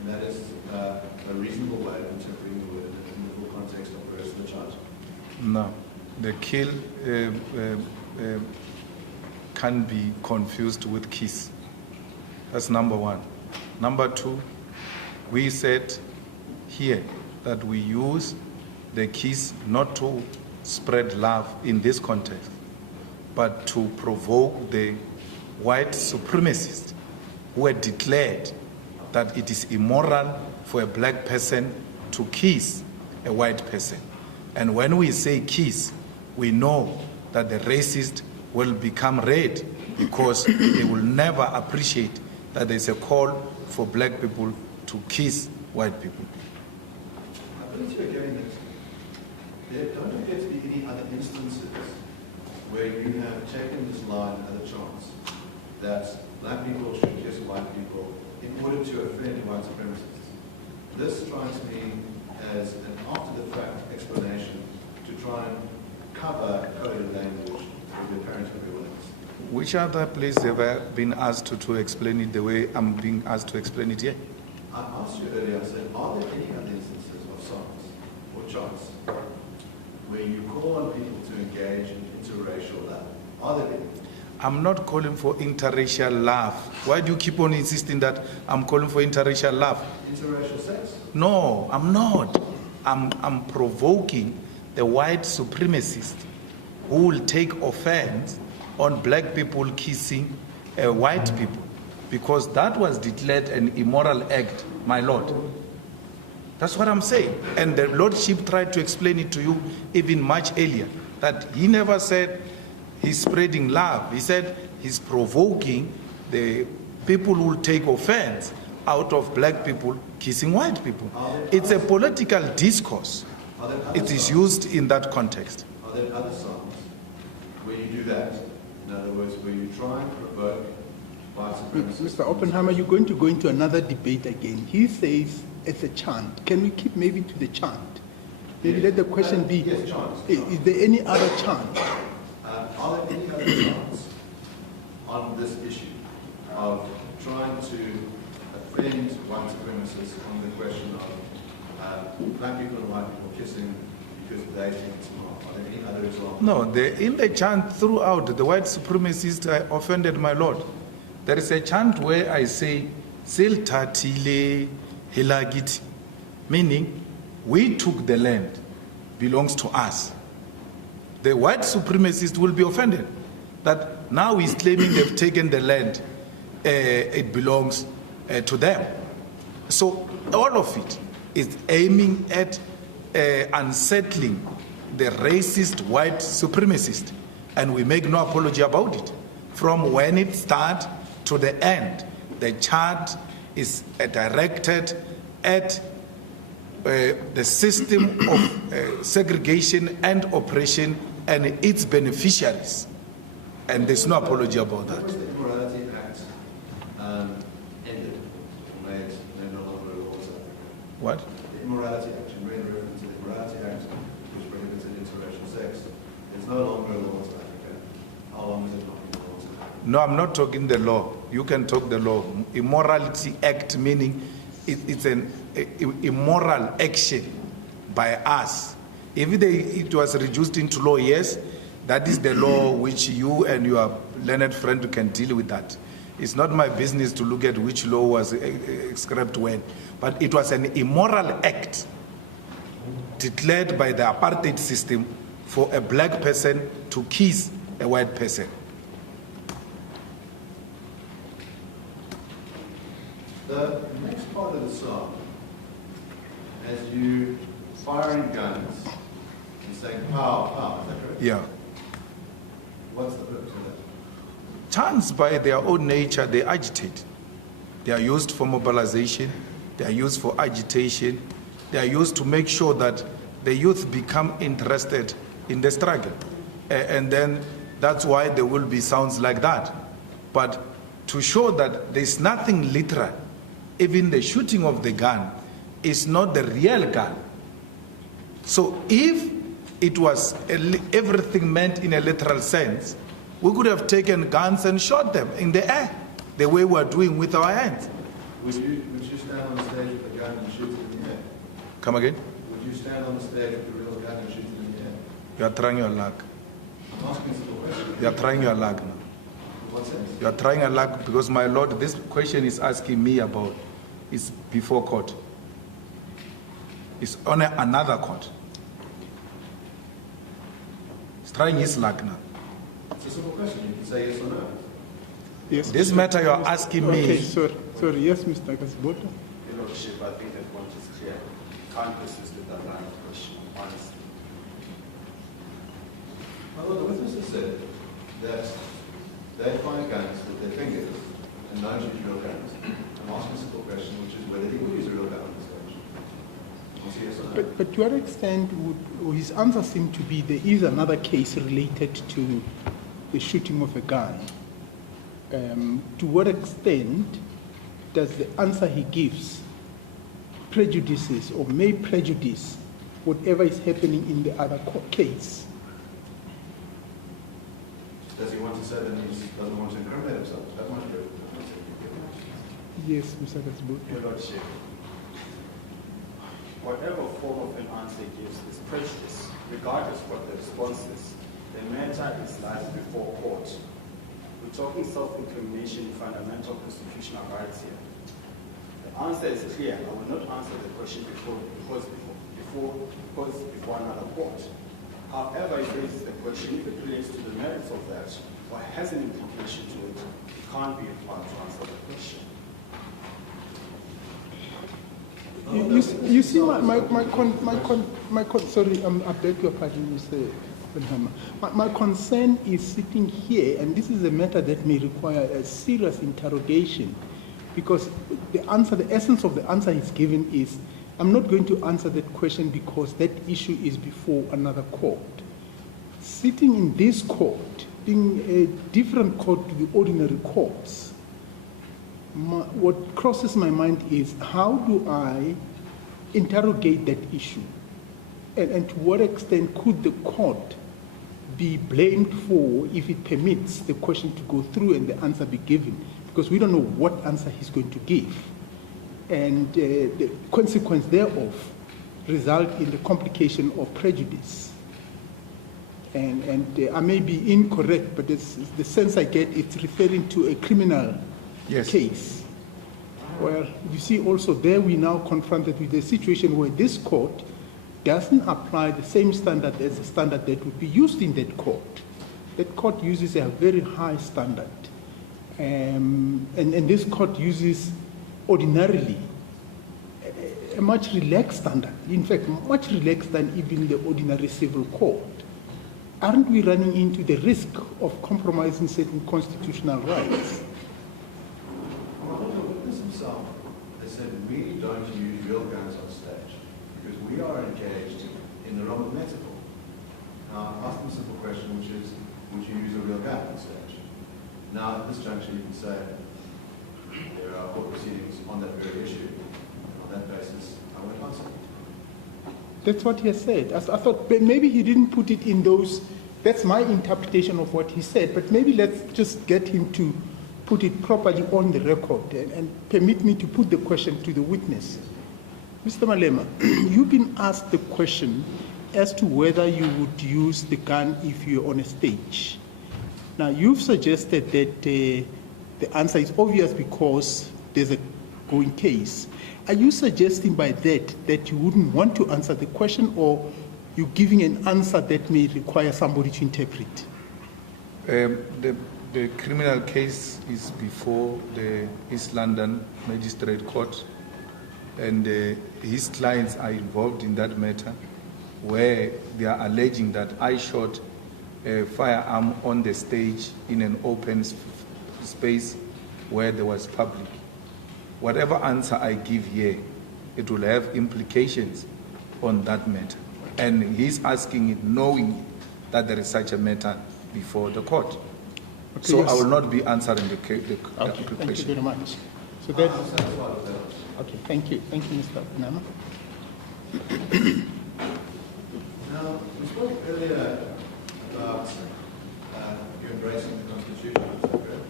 And that is a reasonable way of interpreting the word in the full context of the rest of the chant. No, the kill can be confused with kiss. That's number one. Number two, we said here that we use the kiss not to spread love in this context, but to provoke the white supremacists who had declared that it is immoral for a black person to kiss a white person. And when we say kiss, we know that the racist will become red because they will never appreciate that there's a call for black people to kiss white people. I put it to you again that there don't appear to be any other instances where you have taken this line as a chance that black people should kiss white people in order to offend white supremacists. This strikes me as an after-the-fact explanation to try and cover coded language for the apparent equivalence. Which other place have I been asked to explain it the way I'm being asked to explain it here? I asked you earlier, I said, are there any other instances of songs or chants where you call on people to engage in interracial love? Are there any? I'm not calling for interracial love. Why do you keep on insisting that I'm calling for interracial love? Interracial sex? No, I'm not. I'm provoking the white supremacists who will take offense on black people kissing white people, because that was declared an immoral act, my Lord. That's what I'm saying. And the Lordship tried to explain it to you even much earlier, that he never said he's spreading love. He said he's provoking the people who will take offense out of black people kissing white people. It's a political discourse. It is used in that context. Are there other songs where you do that? In other words, where you try and provoke white supremacists? Mr. Oppenheimer, you're going to go into another debate again. He says it's a chant. Can we keep maybe to the chant? Maybe let the question be, yes, chants. Is there any other chant? Are there any other chants on this issue of trying to offend white supremacists on the question of black people and white people kissing because they think it's wrong? Are there any other examples? No, in the chant throughout, the white supremacists I offended my Lord. There is a chant where I say, Sil tatile helagiti, meaning we took the land, belongs to us. The white supremacist will be offended that now he's claiming they've taken the land, it belongs to them. So all of it is aiming at unsettling the racist white supremacist, and we make no apology about it. From when it starts to the end, the chart is directed at the system of segregation and oppression and its beneficiaries. And there's no apology about that. Was the Immorality Act ended, made no longer a law in South Africa? What? The Immorality Act, you made reference to the Immorality Act, which prohibited interracial sex. It's no longer a law in South Africa. How long has it not been a law in South Africa? No, I'm not talking the law. You can talk the law. Immorality Act meaning it's an immoral action by us. If it was reduced into law, yes, that is the law which you and your learned friend can deal with that. It's not my business to look at which law was scrapped when. But it was an immoral act declared by the apartheid system for a black person to kiss a white person. The next part of the song, as you firing guns and saying pow, pow, is that correct? Yeah. What's the purpose of that? Chants by their own nature, they agitate. They are used for mobilization, they are used for agitation, they are used to make sure that the youth become interested in the struggle. And then that's why there will be sounds like that. But to show that there's nothing literal, even the shooting of the gun is not the real gun. So if it was everything meant in a literal sense, we could have taken guns and shot them in the air, the way we're doing with our hands. Would you stand on the stage with the gun and shoot it in the air? Come again? Would you stand on the stage with the real gun and shoot it in the air? You are trying your luck. I'm asking simple questions. You are trying your luck now. In what sense? You are trying your luck because, my Lord, this question is asking me about is before court. It's on another court. He's trying his luck now. It's a simple question. You can say yes or no. Yes. This matter you are asking me. Okay, sorry. Yes, Mr. Kasibota. Your Lordship, I think that point is clear. Can't persist with that line of question, honestly. Well, the witnesses said that they find guns with their fingers and don't use real guns. I'm asking a simple question, which is whether he would use a real gun on the stage. Answer yes or no. But to what extent would his answer seem to be there is another case related to the shooting of a gun? To what extent does the answer he gives prejudices or may prejudice whatever is happening in the other case? Does he want to say that he doesn't want to incriminate himself? That much good. Yes, Mr. Kasibota. Your Lordship, whatever form of an answer he gives is prejudice, regardless of what the response is. The matter is lies before court. We're talking self-incrimination, fundamental constitutional rights here. The answer is clear. I will not answer the question before another court. However, it raises the question, if it relates to the merits of that, or has an implication to it, it can't be required to answer the question. You see, sorry, I beg your pardon, Mr. Benhammer. My concern is sitting here, and this is a matter that may require a serious interrogation, because the essence of the answer he's given is, I'm not going to answer that question because that issue is before another court. Sitting in this court, being a different court to the ordinary courts, what crosses my mind is, how do I interrogate that issue? And to what extent could the court be blamed for if it permits the question to go through and the answer be given? Because we don't know what answer he's going to give. And the consequence thereof result in the complication of prejudice. And I may be incorrect, but it's, the sense I get, it's referring to a criminal case. Well, you see also there we now confronted with a situation where this court doesn't apply the same standard as the standard that would be used in that court. That court uses a very high standard. And this court uses ordinarily a much relaxed standard, in fact, much relaxed than even the ordinary civil court. Aren't we running into the risk of compromising certain constitutional rights? Well, the witness himself, they said, we don't use real guns on stage because we are engaged in the realm of metaphor. Now, I asked them a simple question, which is, would you use a real gun on stage? Now, at this juncture, you can say there are court proceedings on that very issue. And on that basis, I won't answer. That's what he has said. I thought maybe he didn't put it in those, that's my interpretation of what he said, but maybe let's just get him to put it properly on the record and permit me to put the question to the witness. Mr. Malema, you've been asked the question as to whether you would use the gun if you're on a stage. Now, you've suggested that the answer is obvious because there's a going case. Are you suggesting by that you wouldn't want to answer the question, or you're giving an answer that may require somebody to interpret? The criminal case is before the East London Magistrate Court, and his clients are involved in that matter, where they are alleging that I shot a firearm on the stage in an open space where there was public. Whatever answer I give here, it will have implications on that matter. And he's asking it knowing that there is such a matter before the court. Okay, So yes. I will not be answering the Okay, thank you question. very much. So that, I'm satisfied with that. okay, thank you, Mr. Oppenheimer. Now, we spoke earlier about you embracing the Constitution, is that correct?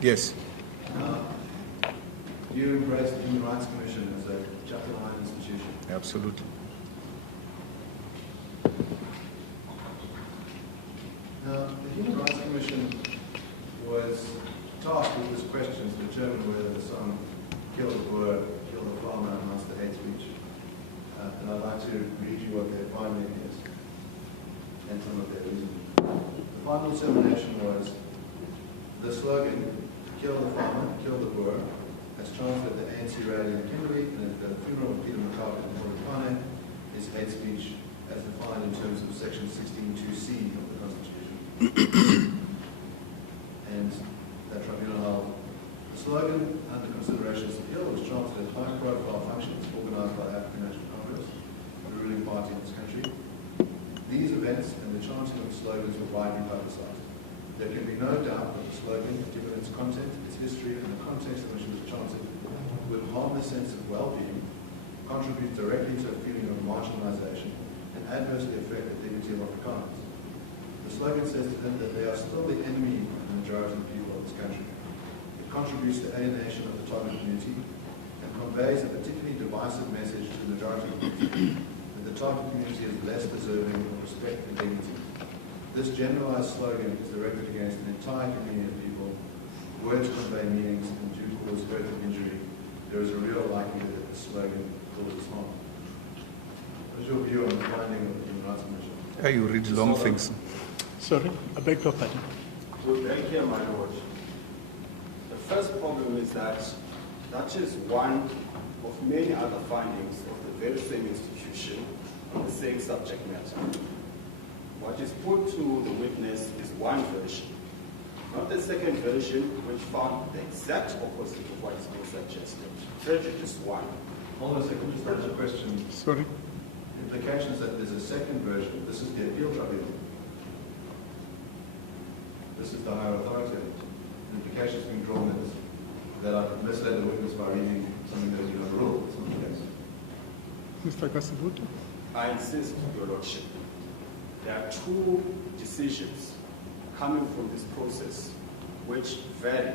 Yes. You embraced the Human Rights Commission as a Chapter 9 institution. Absolutely. Now, the Human Rights Commission was tasked with this question to determine whether the song "Kill the Boer, Kill the Farmer" amounts to hate speech. And I'd like to read you what their finding is and some of their reasoning. The final determination was the slogan "Kill the Farmer, Kill the Boer," as chanted at the ANC rally in Kimberley and at the funeral of Peter McCarthy in Polokwane, is hate speech as defined in terms of Section 16(2)(c) of the Constitution. And that tribunal held the slogan under consideration as appeal was chanted at high-profile functions organized by the African National Congress, the ruling party in this country. These events and the chanting of the slogans were widely publicized. There can be no doubt that the slogan, given its content, its history, and the context in which it was chanted, would harm the sense of well-being, contribute directly to a feeling of marginalization, and adversely affect the dignity of Afrikaners. The slogan says to them that they are still the enemy of the majority of the people of this country. It contributes to alienation of the target community and conveys a particularly divisive message to the majority of the community that the target community is less deserving of respect and dignity. This generalized slogan is directed against an entire community of people. Words convey meanings and do cause hurt and injury. There is a real likelihood that the slogan causes harm. What is your view on the finding of the Human Rights Commission? Yeah, you read long things. Sorry, I beg your pardon. So very clear, my lord. The first problem is that that is one of many other findings of the very same institution on the same subject matter. What is put to the witness is one version, not the second version, which found the exact opposite of what is being suggested. Prejudice one. Hold on a second, just answer the question. Sorry. Implications that there's a second version. This is the appeal tribunal. This is the higher authority. The implications being drawn that I've misled the witness by reading something that has been overruled. It's not the case. Mr. Kasibuta? I insist, Your Lordship. There are two decisions coming from this process which vary,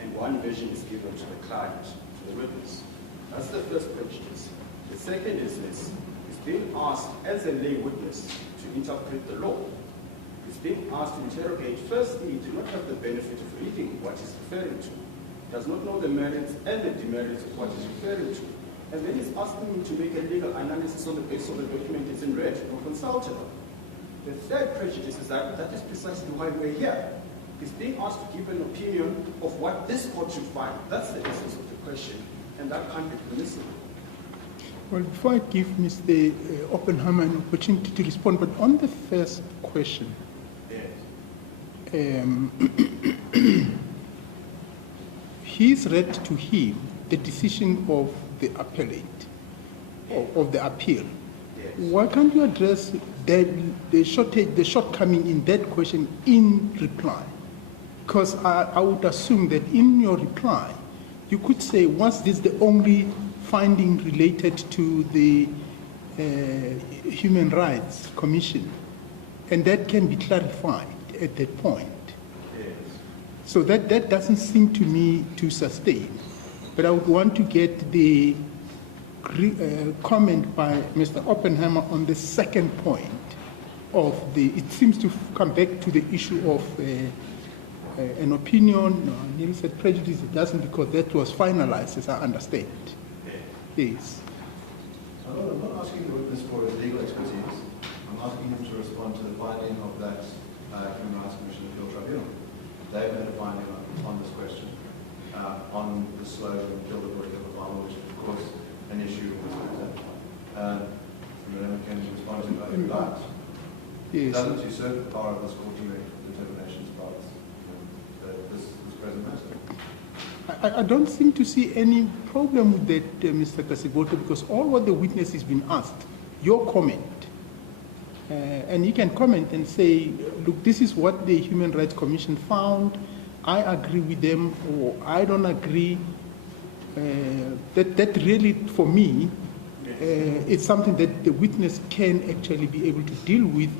and one version is given to the client, to the witness. That's the first prejudice. The second is this. He's being asked as a lay witness to interpret the law. He's being asked to interrogate. Firstly, he does not have the benefit of reading what he's referring to. He does not know the merits and the demerits of what he's referring to. And then he's asking him to make a legal analysis on the basis of the document he's in read or consulted on. The third prejudice is that is precisely why we're here. He's being asked to give an opinion of what this court should find. That's the essence of the question, and that can't be permissible. Well, before I give Mr. Oppenheimer an opportunity to respond, but on the first question, Yes. he's read to him the decision of the appellate, of the appeal. Yes. Why can't you address the shortcoming in that question in reply? Because I would assume that in your reply, you could say, was this the only finding related to the Human Rights Commission? And that can be clarified at that point. Yes. So that doesn't seem to me to sustain. But I would want to get the comment by Mr. Oppenheimer on the second point of it seems to come back to the issue of an opinion. Neil said prejudice, it doesn't, because that was finalized, as I understand. Yes. I'm not asking the witness for his legal expertise. I'm asking him to respond to the finding of that Human Rights Commission appeal tribunal. They've made a finding on this question, on the slogan, "Kill the Boer, kill the farmer," which is, of course, an issue in this matter. And can respond to that if you like. Yes. Doesn't usurp the power of this court to make determinations about this present matter. I don't seem to see any problem with that, Mr. Kasibota, because all what the witness has been asked your comment. And you can comment and say, look, this is what the Human Rights Commission found. I agree with them, or I don't agree. That really, for me, it's something that the witness can actually be able to deal with.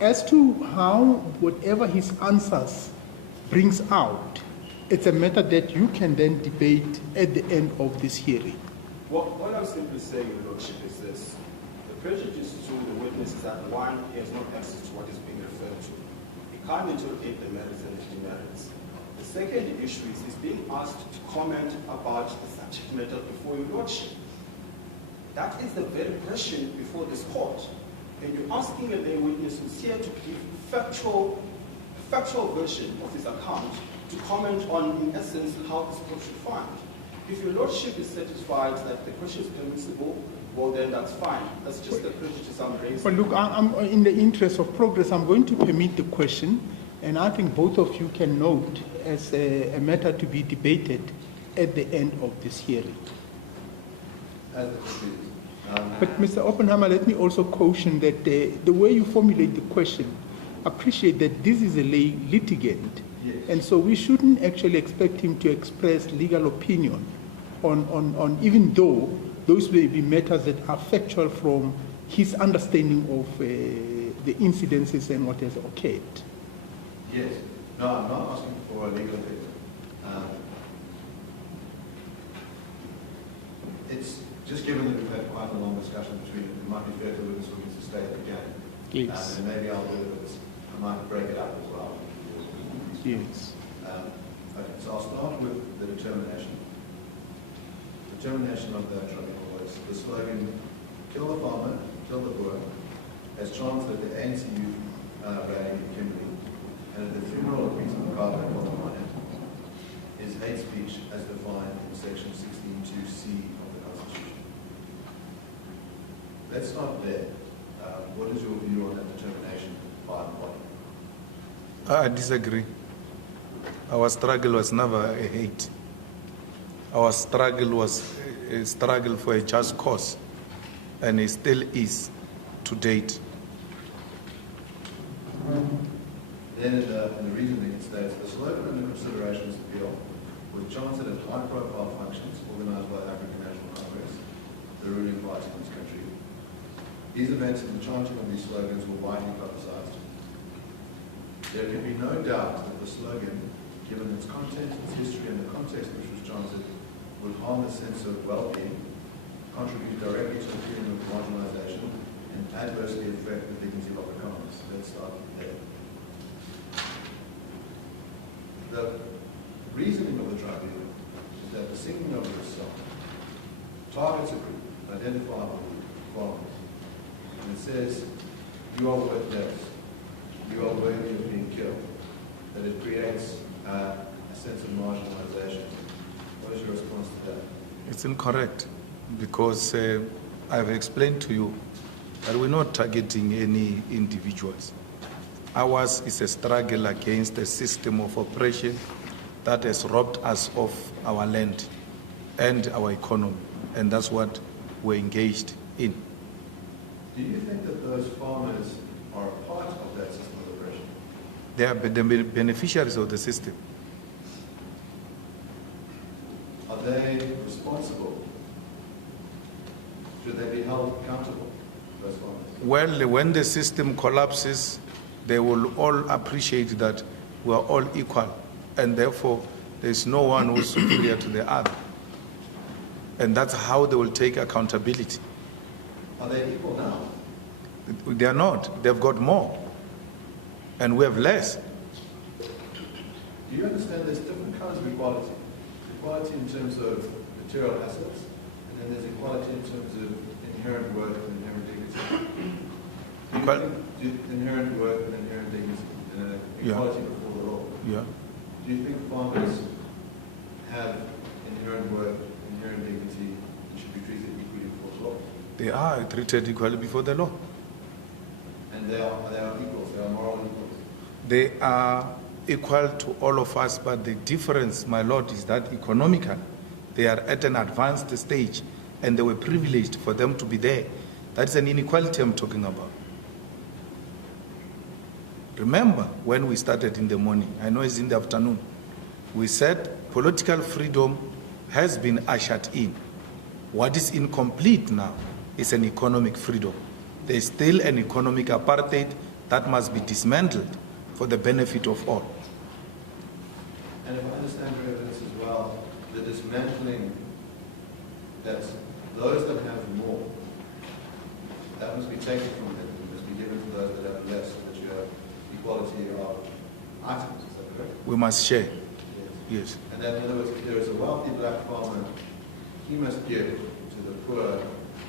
As to how whatever his answers brings out, it's a matter that you can then debate at the end of this hearing. Well, what I'm simply saying, Your Lordship, is this. The prejudice to the witness is that, one, he has no access to what is being referred to. He can't interrogate the merits and the demerits. The second issue is he's being asked to comment about the subject matter before Your Lordship. That is the very question before this court. And you're asking a lay witness who's here to give factual version of his account to comment on, in essence, how this court should find. If Your Lordship is satisfied that the question is permissible, well then that's fine. That's just the prejudice I'm raising. But look, I'm in the interest of progress, I'm going to permit the question, and I think both of you can note as a matter to be debated at the end of this hearing. But Mr. Oppenheimer, let me also caution that the way you formulate the question, appreciate that this is a lay litigant, yes. And so we shouldn't actually expect him to express legal opinion on even though those may be matters that are factual from his understanding of the incidences and what has occurred. Yes. No, I'm not asking for a legal opinion. It's just given that we've had quite a long discussion between them, it might be fair to witness looking to stay again. Yes. And maybe I'll do it, I might break it up as well. Yes. Okay, so I'll start with the determination. The determination of the tribunal was the slogan, kill the farmer, kill the boer, as chanted at the ANC youth rally in Kimberley, and at the funeral of Peter McCarthy in California, is hate speech as defined in section 16(2)(c) of the Constitution. Let's start there. What is your view on that determination by the body? I disagree. Our struggle was never a hate. Our struggle was a struggle for a just cause, and it still is to date. Then in the reasoning it states, the slogan under consideration is appeal was chanted at high-profile functions organized by the African National Congress, the ruling party in this country. These events and the chanting of these slogans were widely publicized. There can be no doubt that the slogan, given its content, its history, and the context which was chanted, would harm the sense of well-being, contribute directly to the feeling of marginalization, and adversely affect the dignity of the commons. Let's start there. The reasoning of the tribunal is that the singing of this song targets a group, identifiable farmers, and it says, you are worth less, you are worthy of being killed, that it creates a sense of marginalization. What is your response to that? It's incorrect because I've explained to you that we're not targeting any individuals. Ours is a struggle against a system of oppression that has robbed us of our land and our economy, and that's what we're engaged in. Do you think that those farmers are a part of that system of oppression? They are the beneficiaries of the system. Are they responsible? Should they be held accountable, those farmers? Well, when the system collapses, they will all appreciate that we are all equal, and therefore there's no one who's superior to the other. And that's how they will take accountability. Are they equal now? They are not. They've got more, and we have less. Do you understand there's different kinds of equality? Equality in terms of material assets, and then there's equality in terms of inherent worth and inherent dignity. Inherent worth and inherent dignity, equality before the law. Yeah. Do you think farmers have inherent worth, inherent dignity, and should be treated equally before the law? They are treated equally before the law. And they are equals, they are moral equals. They are equal to all of us, but the difference, my Lord, is that economically, they are at an advanced stage, and they were privileged for them to be there. That's an inequality I'm talking about. Remember when we started in the morning, I know it's in the afternoon, we said political freedom has been ushered in. What is incomplete now is an economic freedom. There is still an economic apartheid that must be dismantled for the benefit of all. And if I understand your evidence as well, the dismantling, that those that have more, that must be taken from them, it must be given to those that have less, so that you have equality of items, is that correct? We must share. Yes. Yes. And then in other words, if there is a wealthy black farmer, he must give to the poor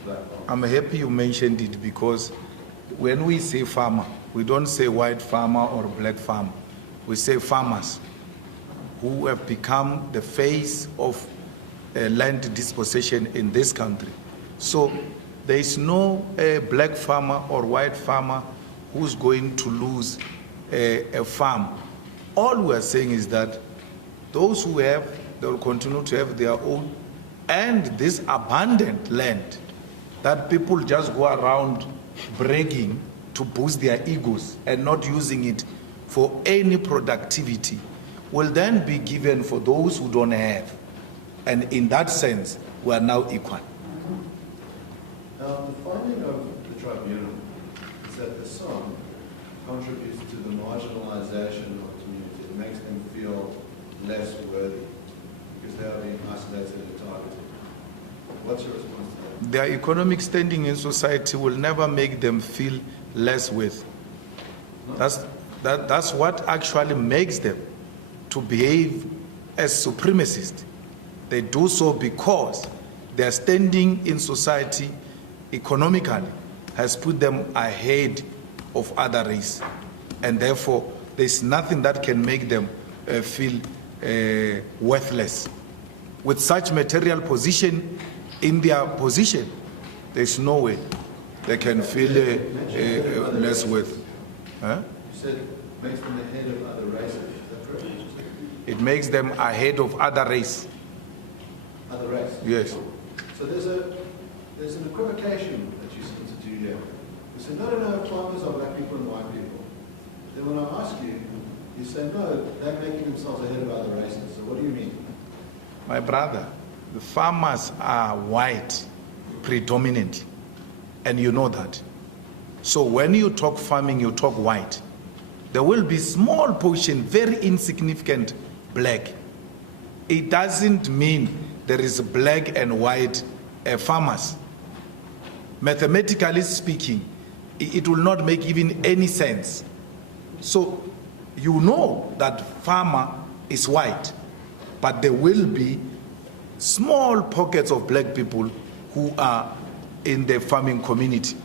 black farmer. I'm happy you mentioned it, because when we say farmer, we don't say white farmer or black farmer. We say farmers who have become the face of land dispossession in this country. So there is no black farmer or white farmer who's going to lose a farm. All we are saying is that those who have, they will continue to have their own, and this abundant land that people just go around bragging to boost their egos and not using it for any productivity will then be given for those who don't have. And in that sense, we are now equal. Now, the finding of the tribunal is that the song contributes to the marginalization of the community. It makes them feel less worthy because they are being isolated and targeted. What's your response to that? Their economic standing in society will never make them feel less worth. That's what actually makes them to behave as supremacists. They do so because their standing in society economically has put them ahead of other race, and therefore there's nothing that can make them feel worthless. With such material position in their position, there's no way they can feel less worth. Huh? You said it makes them ahead of other races. Is that correct? It makes them ahead of other race. Other race? Yes. So there's an equivocation that you seem to do here. You say, no, farmers are black people and white people. Then when I ask you, you say, no, they're making themselves ahead of other races. So what do you mean? My brother, the farmers are white predominantly, and you know that. So when you talk farming, you talk white. There will be small portion, very insignificant black. It doesn't mean there is black and white farmers. Mathematically speaking, it will not make even any sense. So you know that farmer is white, but there will be small pockets of black people who are in the farming community,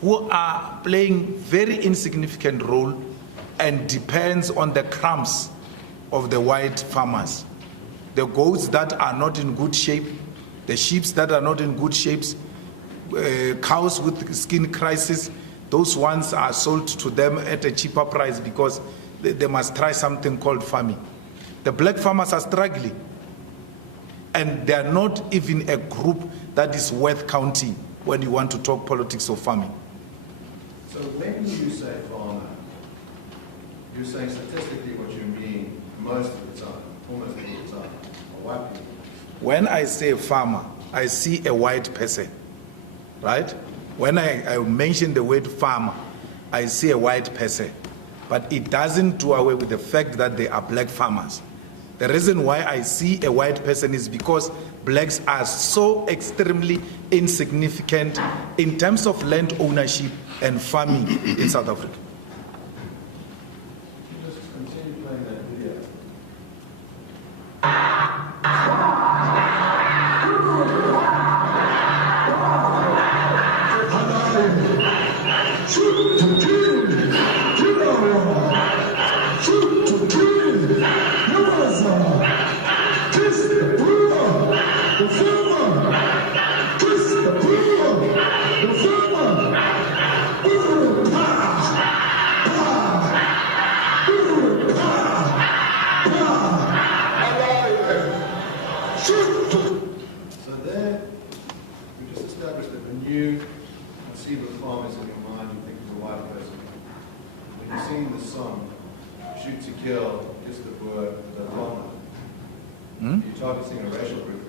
who are playing very insignificant role and depends on the crumbs of the white farmers. The goats that are not in good shape, the sheep that are not in good shapes, cows with skin crisis, those ones are sold to them at a cheaper price because they must try something called farming. The black farmers are struggling, and they are not even a group that is worth counting when you want to talk politics of farming. So when you say farmer, you're saying statistically what you mean most of the time, almost all the time, are white people. When I say farmer, I see a white person, right? When I mention the word farmer, I see a white person. But it doesn't do away with the fact that they are black farmers. The reason why I see a white person is because blacks are so extremely insignificant in terms of land ownership and farming in South Africa. Just continue playing that video. Shoot to kill, shoot to kill, kiss the poor, the farmer, kiss the poor, the farmer, So there, we just established that when you perceive a farm as in your mind, you think of a white person. When you're singing the song, shoot to kill, kiss the boer, the farmer, you're targeting a racial group.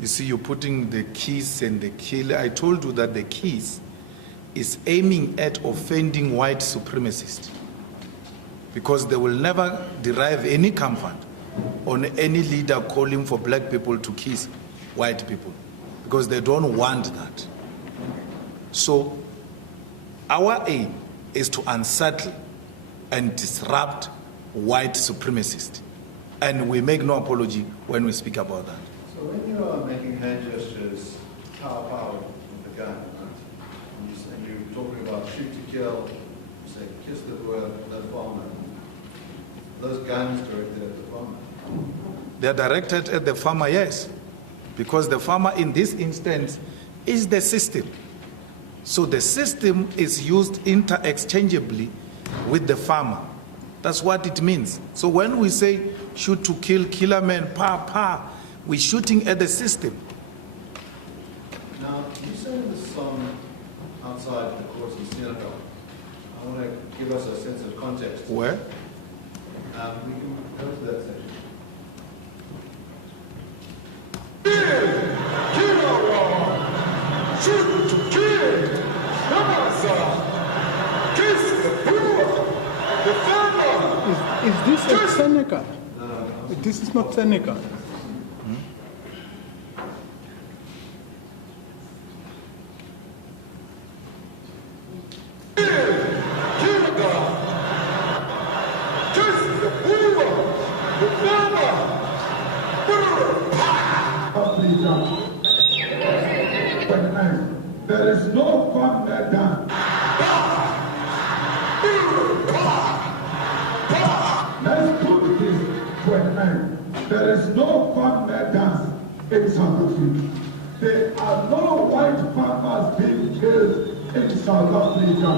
You see, you're putting the kiss and the kill. I told you that the kiss is aiming at offending white supremacists, because they will never derive any comfort on any leader calling for black people to kiss white people, because they don't want that. So our aim is to unsettle and disrupt white supremacists, and we make no apology when we speak about that. So when you are making hand gestures, power with the gun, right? And you're talking about shoot to kill, you say kiss the boer, the farmer. Those guns directed at the farmer. They are directed at the farmer, yes, because the farmer in this instance is the system. So the system is used interchangeably with the farmer. That's what it means. So when we say shoot to kill, kill a man, we're shooting at the system. Now, you sang the song outside the courts in Senegal. I want to give us a sense of context. Where? We can go to that section. Shoot to kill, kiss the poor, the farmer. Is this a Seneca? This is not Seneca. There is no farmer done. Let's put this to an end. There is no farmer dance in South Africa. There are no white farmers being killed in South Africa.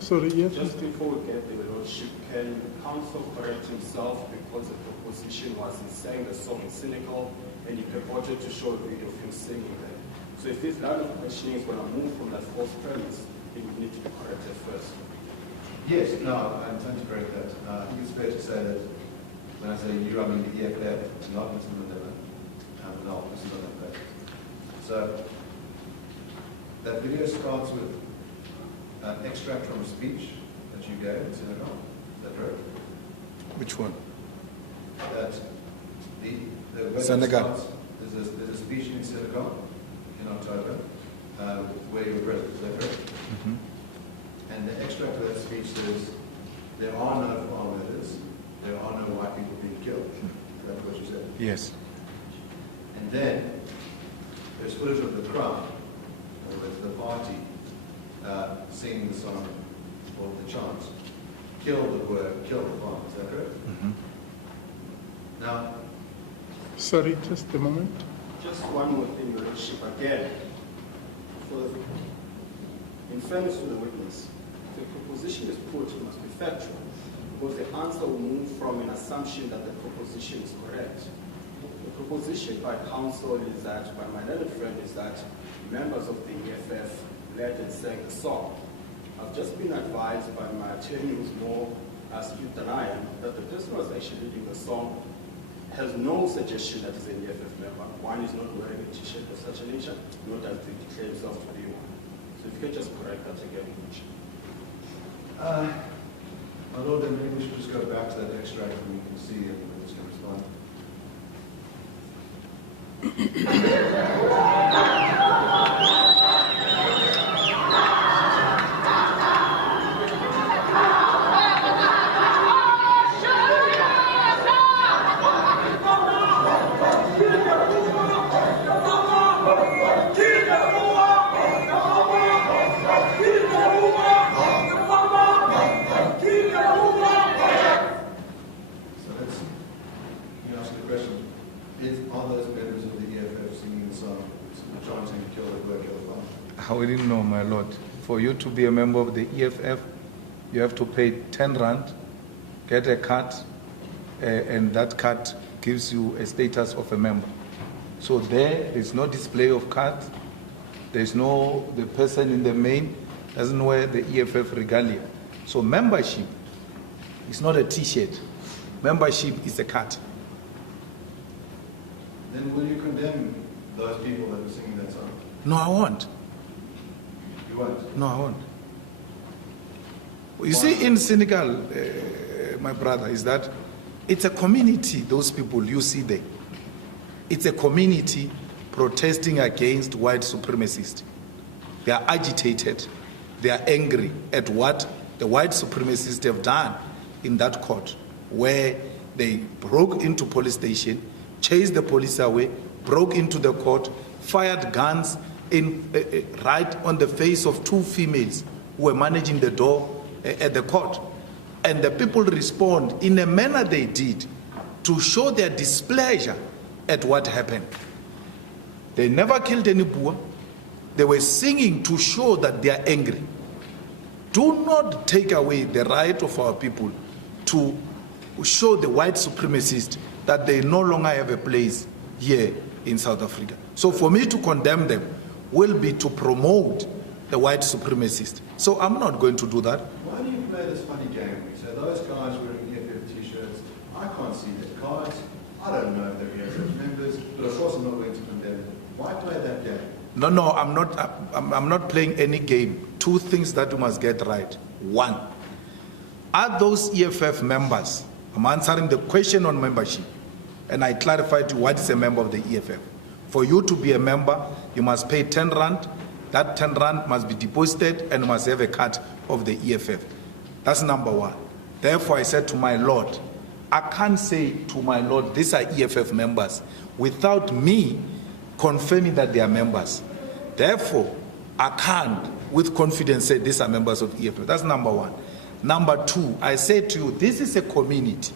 Sorry, yes. Just before we get the lordship, can counsel correct himself, because the proposition was in saying the song in Senegal, and he purported to show a video of him singing there. So if this line of questioning is going to move from that false premise, it would need to be corrected first. Yes, no, I intend to correct that. I think it's fair to say that when I say you, I mean the EFF, not Mr. Mandela. No, Mr. Mandela. So that video starts with an extract from a speech that you gave in Senegal. Is that correct? Which one? That the Senegal. There's a speech in Senegal in October where you were present. Is that correct? Mm-hmm. And the extract of that speech says, there are no farm leaders, there are no white people being killed. That's what you said. Yes. And then there's footage of the crowd, with the party, singing the song or the chant, kill the boer, kill the farm. Is that correct? Mm-hmm. Now, Sorry, just a moment. Just one more thing, Your Lordship, again. In fairness to the witness, the proposition is put, it must be factual, because the answer will move from an assumption that the proposition is correct. The proposition by counsel is that, by my learned friend, is that members of the EFF led and sang the song. I've just been advised by my attorney, who's more astute than I am, that the person who was actually leading the song has no suggestion that he's an EFF member. One is not wearing a t-shirt of such a nature, nor does he declare himself to be one. So if you can just correct that again. my Lord, then maybe we should just go back to that extract and we can see if it's going to respond. I wouldn't know, my lord. For you to be a member of the EFF, you have to pay 10 rand, get a card, and that card gives you a status of a member. So there is no display of cards. There's no, the person in the main doesn't wear the EFF regalia. So membership is not a t-shirt. Membership is a card. Then will you condemn those people that were singing that song? No, I won't. You won't? No, I won't. You see, in Senegal, my brother, is that it's a community, those people you see there. It's a community protesting against white supremacists. They are agitated. They are angry at what the white supremacists have done in that court, where they broke into police station, chased the police away, broke into the court, fired guns right on the face of 2 females who were managing the door at the court. And the people respond in a manner they did to show their displeasure at what happened. They never killed any Boer. They were singing to show that they are angry. Do not take away the right of our people to show the white supremacists that they no longer have a place here in South Africa. So for me to condemn them will be to promote the white supremacists. So I'm not going to do that. Why do you play this funny game? So those guys wearing EFF t-shirts, I can't see their cards. I don't know if they're EFF members, but of course I'm not going to condemn them. Why play that game? No, I'm not playing any game. 2 things that you must get right. 1, are those EFF members? I'm answering the question on membership, and I clarified to you what is a member of the EFF. For you to be a member, you must pay 10 rand. That 10 rand must be deposited and must have a card of the EFF. That's number 1. Therefore, I said to my Lord, I can't say to my Lord, these are EFF members, without me confirming that they are members. Therefore, I can't with confidence say these are members of EFF. That's number 1. Number 2, I said to you, this is a community.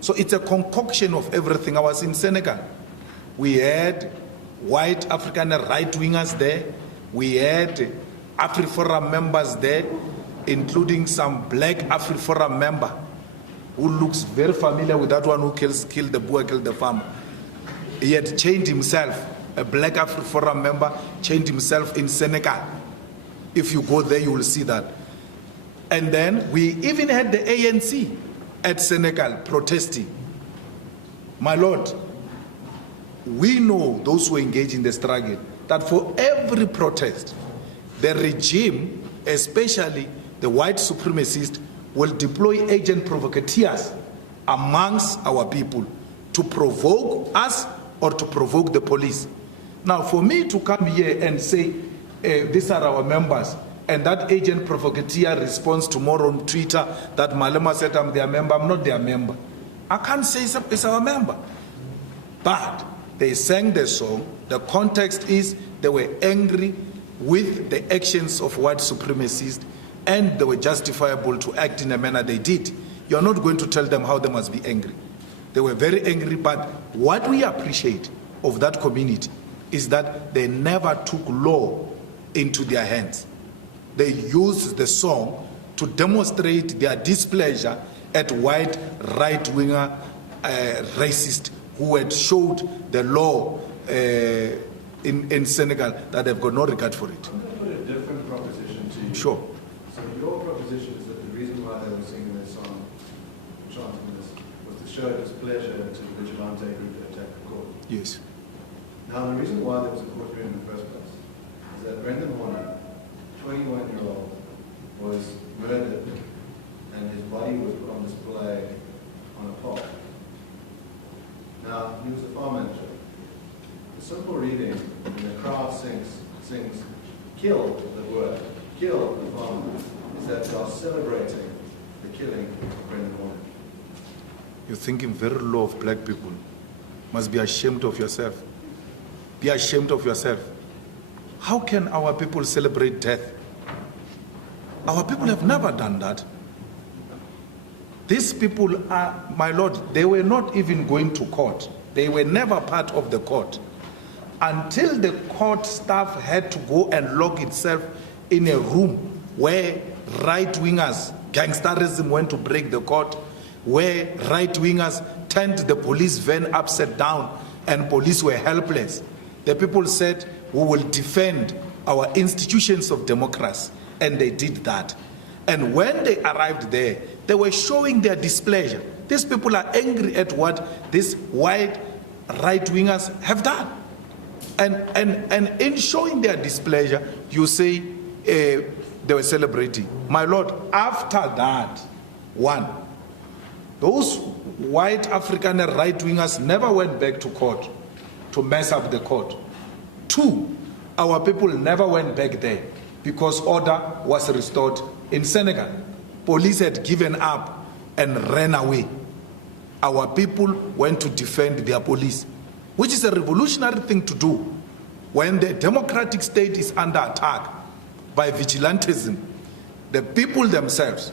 So it's a concoction of everything. I was in Senegal. We had white African right-wingers there. We had Afriforum members there, including some black Afriforum member who looks very familiar with that one who killed the Boer, killed the farmer. He had changed himself. A black Afriforum member changed himself in Senegal. If you go there, you will see that. And then we even had the ANC at Senegal protesting. My Lord, we know those who engage in the struggle that for every protest, the regime, especially the white supremacists, will deploy agent provocateurs amongst our people to provoke us or to provoke the police. Now, for me to come here and say, these are our members, and that agent provocateur responds tomorrow on Twitter that Malema said I'm their member, I'm not their member. I can't say it's our member. But they sang the song. The context is they were angry with the actions of white supremacists, and they were justifiable to act in a manner they did. You're not going to tell them how they must be angry. They were very angry, but what we appreciate of that community is that they never took law into their hands. They used the song to demonstrate their displeasure at white right-winger racists who had showed the law in Senegal that they've got no regard for it. I'm going to put a different proposition to you. Sure. So your proposition is that the reason why they were singing this song, chanting this, was to show displeasure to the vigilante group that attacked the court. Yes. Now, the reason why there was a court hearing in the first place is that Brendan Horner, 21-year-old, was murdered and his body was put on display on a pole. Now, he was a farm manager. The simple reading when the crowd sings, kill the word, kill the farmer, is that they are celebrating the killing of Brendan Horner. You're thinking very low of black people. Must be ashamed of yourself. Be ashamed of yourself. How can our people celebrate death? Our people have never done that. These people are, my Lord, they were not even going to court. They were never part of the court. until the court staff had to go and lock itself in a room where right-wingers, gangsterism went to break the court, where right-wingers turned the police van upside down and police were helpless. The people said, we will defend our institutions of democracy, and they did that. And when they arrived there, they were showing their displeasure. These people are angry at what these white right-wingers have done. And in showing their displeasure, you say they were celebrating. My Lord, after that, one, those white African right-wingers never went back to court to mess up the court. Two, our people never went back there because order was restored in Senegal. Police had given up and ran away. Our people went to defend their police, which is a revolutionary thing to do. When the democratic state is under attack by vigilantism, the people themselves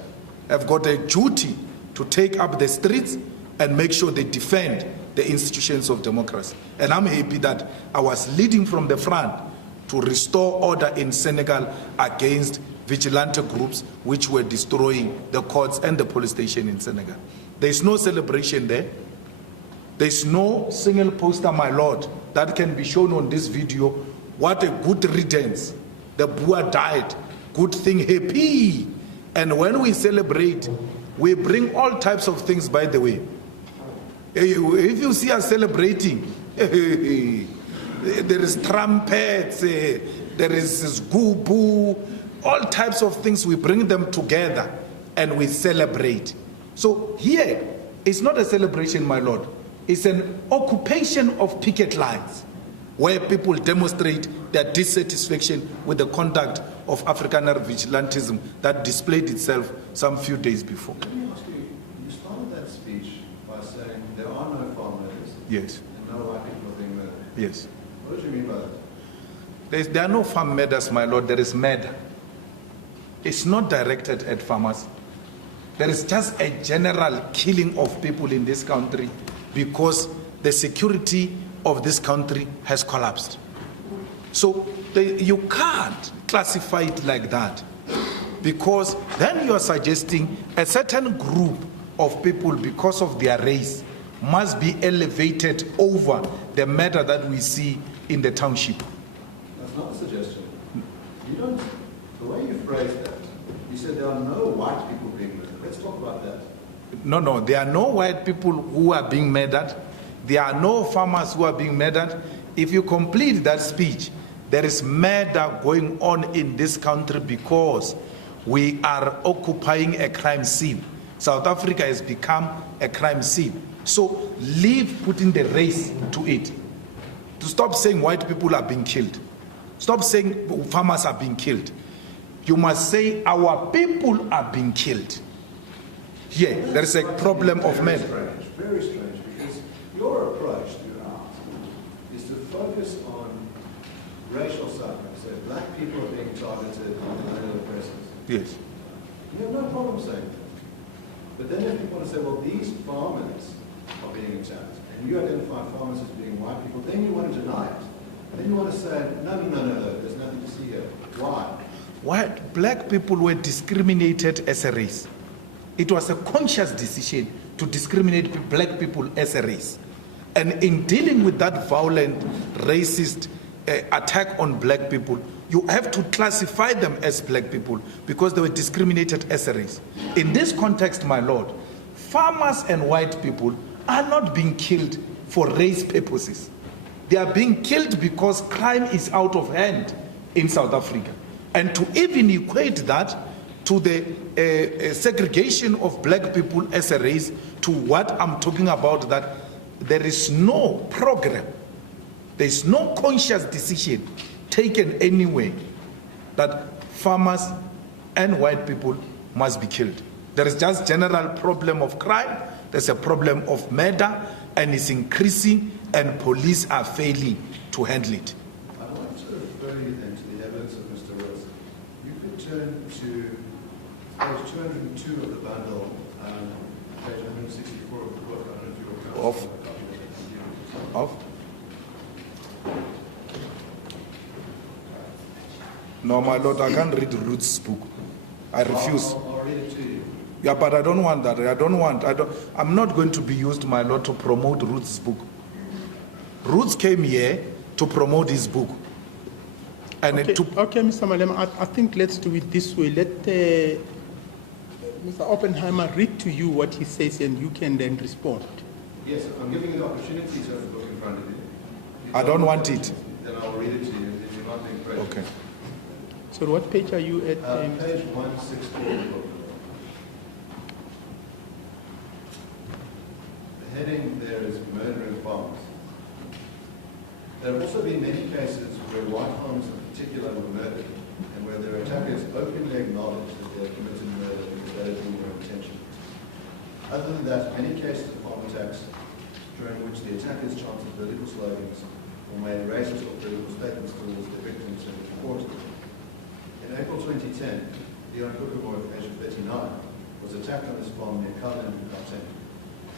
have got a duty to take up the streets and make sure they defend the institutions of democracy. And I'm happy that I was leading from the front to restore order in Senegal against vigilante groups which were destroying the courts and the police station in Senegal. There's no celebration there. There's no single poster, my Lord, that can be shown on this video. What a good riddance. The Boer died. Good thing, happy. And when we celebrate, we bring all types of things, by the way. If you see us celebrating, there is trumpets, there is goo-boo, all types of things. We bring them together and we celebrate. So here, it's not a celebration, my Lord. It's an occupation of picket lines where people demonstrate their dissatisfaction with the conduct of Afrikaner vigilantism that displayed itself some few days before. Let me ask you, you started that speech by saying there are no farm murders. Yes. And no white people are being murdered. Yes. What did you mean by that? There are no farm murders, my Lord. There is murder. It's not directed at farmers. There is just a general killing of people in this country because the security of this country has collapsed. So you can't classify it like that, because then you are suggesting a certain group of people, because of their race, must be elevated over the matter that we see in the township. That's not a suggestion. You don't, the way you phrased that, you said there are no white people being murdered. Let's talk about that. No, there are no white people who are being murdered. There are no farmers who are being murdered. If you complete that speech, there is murder going on in this country because we are occupying a crime scene. South Africa has become a crime scene. So leave putting the race to it. To stop saying white people are being killed. Stop saying farmers are being killed. You must say our people are being killed. Here, there is a problem of men. Very strange, because your approach throughout is to focus on racial suffering. So black people are being targeted and other oppressors. Yes. You have no problem saying that. But then if you want to say, well, these farmers are being attacked, and you identify farmers as being white people, then you want to deny it. Then you want to say, no, there's nothing to see here. Why? White, black people were discriminated as a race. It was a conscious decision to discriminate black people as a race. And in dealing with that violent, racist attack on black people, you have to classify them as black people because they were discriminated as a race. In this context, my Lord, farmers and white people are not being killed for race purposes. They are being killed because crime is out of hand in South Africa. And to even equate that to the segregation of black people as a race, to what I'm talking about, that there is no program, there is no conscious decision taken anyway that farmers and white people must be killed. There is just general problem of crime, there's a problem of murder, and it's increasing, and police are failing to handle it. I'd like to refer you then to the evidence of Mr. Wilson. You could turn to page 202 of the bundle, page 164 of the book. I don't know if you're Of? No, my lord, I can't read Ruth's book. I refuse. I'll read it to you. Yeah, but I don't want that. I'm not going to be used, my lord, to promote Ruth's book. Ruth came here to promote his book. And Okay, okay, Mr. Malema, I think let's do it this way. Let Mr. Oppenheimer read to you what he says and you can then respond. Yes, I'm giving you the opportunity to have the book in front of you. I don't want it. Then I'll read it to you if you're not being present. Okay. So what page are you at? Page 164 of the book. The heading there is murdering farmers. There have also been many cases where white farmers in particular were murdered and where their attackers openly acknowledged that they had committed murder because that had been their intention. Other than that, many cases of farm attacks during which the attackers chanted political slogans or made racist or political statements towards their victims and reported them. In April 2010, Leon Kookamoy, aged 39, was attacked on his farm near Cullinan in Gauteng.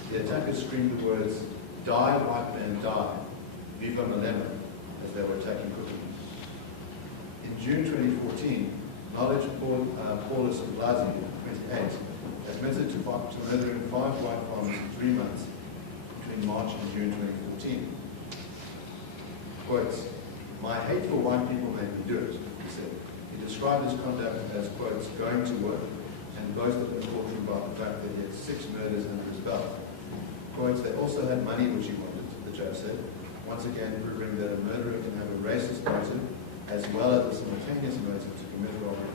The attackers screamed the words, "Die, white man, die, Viva Malema," as they were attacking Kookamoy. In June 2014, Knowledge Paulus Blazi, 28, admitted to murdering 5 white farmers in 3 months between March and June 2014. Quotes, "My hate for white people made me do it," he said. He described his conduct as, quotes, "going to work," and boasted in the courtroom about the fact that he had 6 murders under his belt. Quotes, "They also had money which he wanted," the judge said, once again proving that a murderer can have a racist motive as well as a simultaneous motive to commit robbery,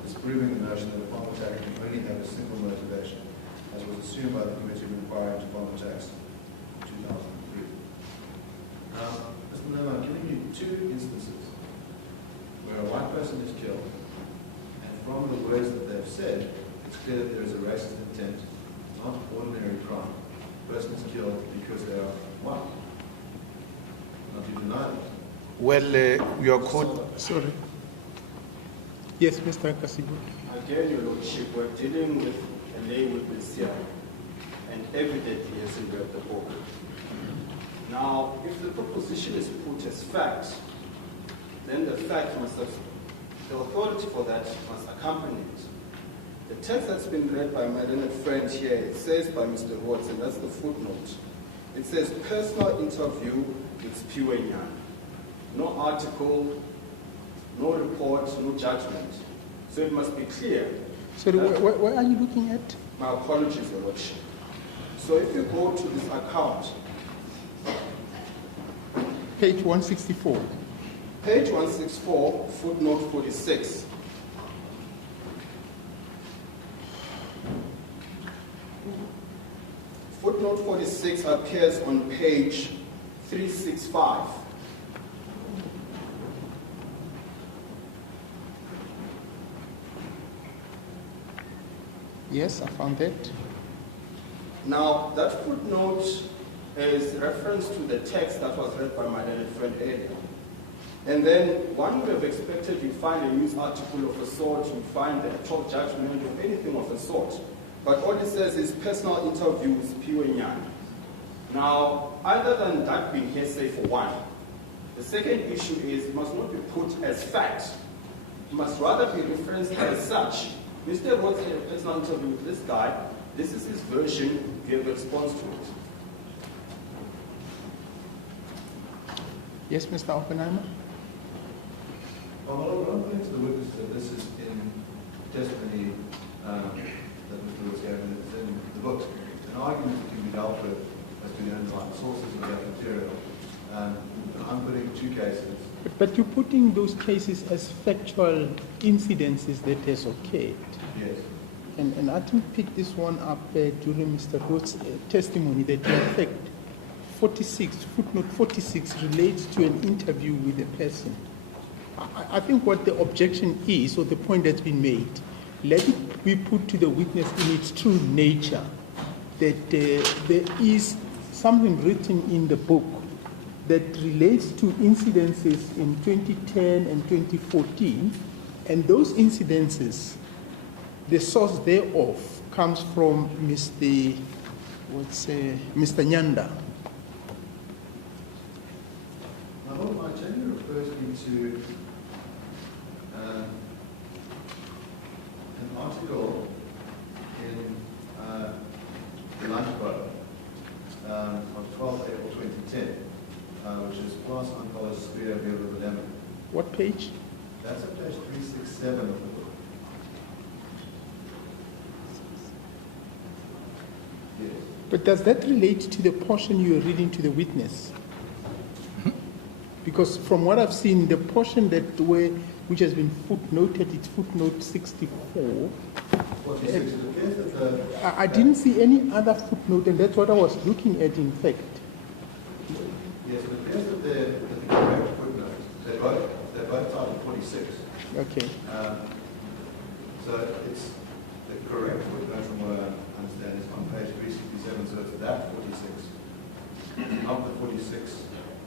disproving the notion that a farm attack can only have a single motivation, as was assumed by the Committee of Inquiry into Farm Attacks in 2003. Now, Mr. Malema, I'm giving you 2 instances where a white person is killed, and from the words that they've said, it's clear that there is a racist intent, not ordinary crime. The person is killed because they are white. Not to deny it. Well, your court. Sorry. Yes, Mr. Kasibu. Again, Your Lordship, we're dealing with a lay witness here, and evidently hasn't read the book. Now, if the proposition is put as fact, then the fact must have, the authority for that must accompany it. The text that's been read by my learned friend here, it says by Mr. Watson, that's the footnote. It says, personal interview with Piwe Nyan. No article, no report, no judgment. So it must be clear. Sorry, where are you looking at? My apologies, Your Lordship. So if you go to this account, Page 164. page 164, footnote 46. Footnote 46 appears on page 365. Yes, I found that. Now, that footnote is reference to the text that was read by my learned friend earlier. And then one would have expected you find a news article of a sort, you find the actual judgment of anything of a sort. But all it says is personal interview with Piwe Nyan. Now, other than that being hearsay for one, the second issue is it must not be put as fact. It must rather be referenced as such. Mr. Rhodes had a personal interview with this guy. This is his version. Give a response to it. Yes, Mr. Oppenheimer? Well, what I'm putting to the witness is that this is in testimony that Mr. Lewis gave, and it's in the book. An argument that can be dealt with as to the underlying sources of that material. I'm putting 2 cases. But you're putting those cases as factual incidences that has occurred. Yes. And I didn't pick this one up during Mr. Rhodes' testimony that in fact 46, footnote 46 relates to an interview with a person. I think what the objection is, or the point that's been made, let it be put to the witness in its true nature, that there is something written in the book that relates to incidences in 2010 and 2014, and those incidences, the source thereof comes from Mr. Nyanda. Now, what my agenda refers me to an article in the Lunchbook on 12 April 2010, which is Class on College Spear View of the Lemon. What page? That's at page 367 of the book. Yes. But does that relate to the portion you are reading to the witness? Because from what I've seen, the portion which has been footnoted, it's footnote 64. 46, it appears that I didn't see any other footnote, and that's what I was looking at, in fact. yes, it appears that the correct footnote, they're both titled 46. Okay. So it's the correct footnote from what I understand is on page 367, so it's that 46, not the 46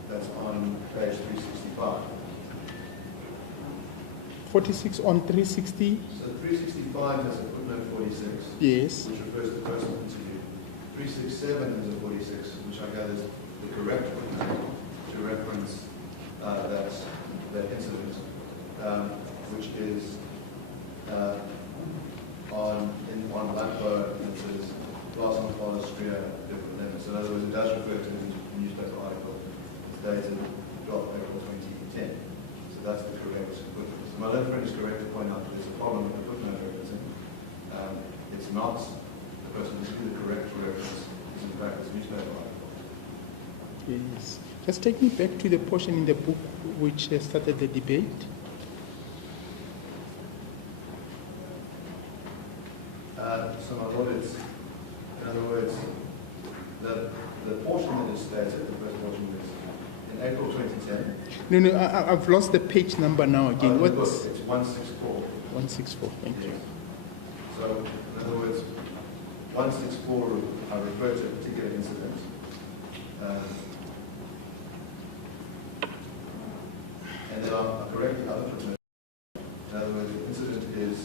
that's on page 365. 46 on 360? So 365 has a footnote 46, Yes. which refers to personal interview. 367 has a 46, which I gather is the correct footnote to reference that incident, which is on Lampo, and it says Class on College Spear different limits. In other words, it does refer to the newspaper article. It's dated 12 April 2010. So that's the correct footnote. So my learned friend is correct to point out that there's a problem with the footnote referencing. It's not the person who's the correct reference is in fact this newspaper article. Yes. Just take me back to the portion in the book which started the debate. So my lord, it's, in other words, the portion that is stated, the first portion is in April 2010. No, I've lost the page number now again. The book, What's it's 164. 164? Thank you. Yes. So, in other words, 164, I refer to a particular incident. And then I'll correct the other footnote. In other words, the incident is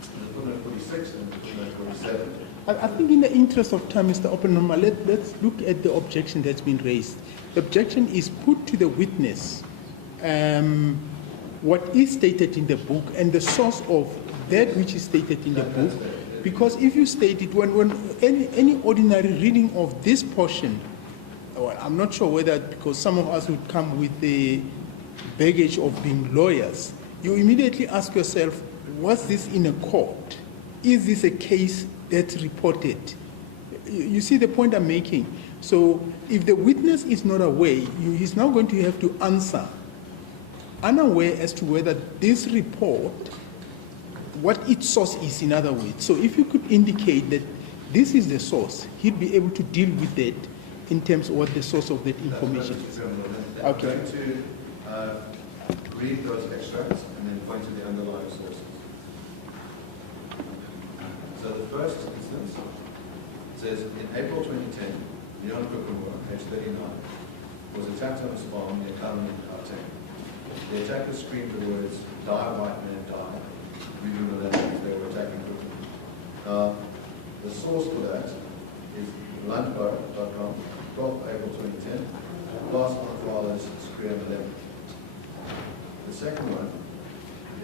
the footnote 46 and the footnote 47. I think in the interest of time, Mr. Oppenheimer, let's look at the objection that's been raised. The objection is put to the witness what is stated in the book and the source of that which is stated in the book. Because if you state it, when any ordinary reading of this portion, well, I'm not sure whether, because some of us would come with the baggage of being lawyers, you immediately ask yourself, was this in a court? Is this a case that's reported? You see the point I'm making? So if the witness is not aware, he's now going to have to answer unaware as to whether this report, what its source is, in other words. So if you could indicate that this is the source, he'd be able to deal with that in terms of what the source of that information is. I'm going to read those extracts and then point to the underlying sources. So the first instance says, in April 2010, Leon Kukumura, age 39, was attacked on his farm near Kalani in Gauteng. The attackers screamed the words, "Die, white man, die," using the language they were attacking Kukumura. The source for that is landbar.com, 12 April 2010, Class on Fathers, Scream 11. The second one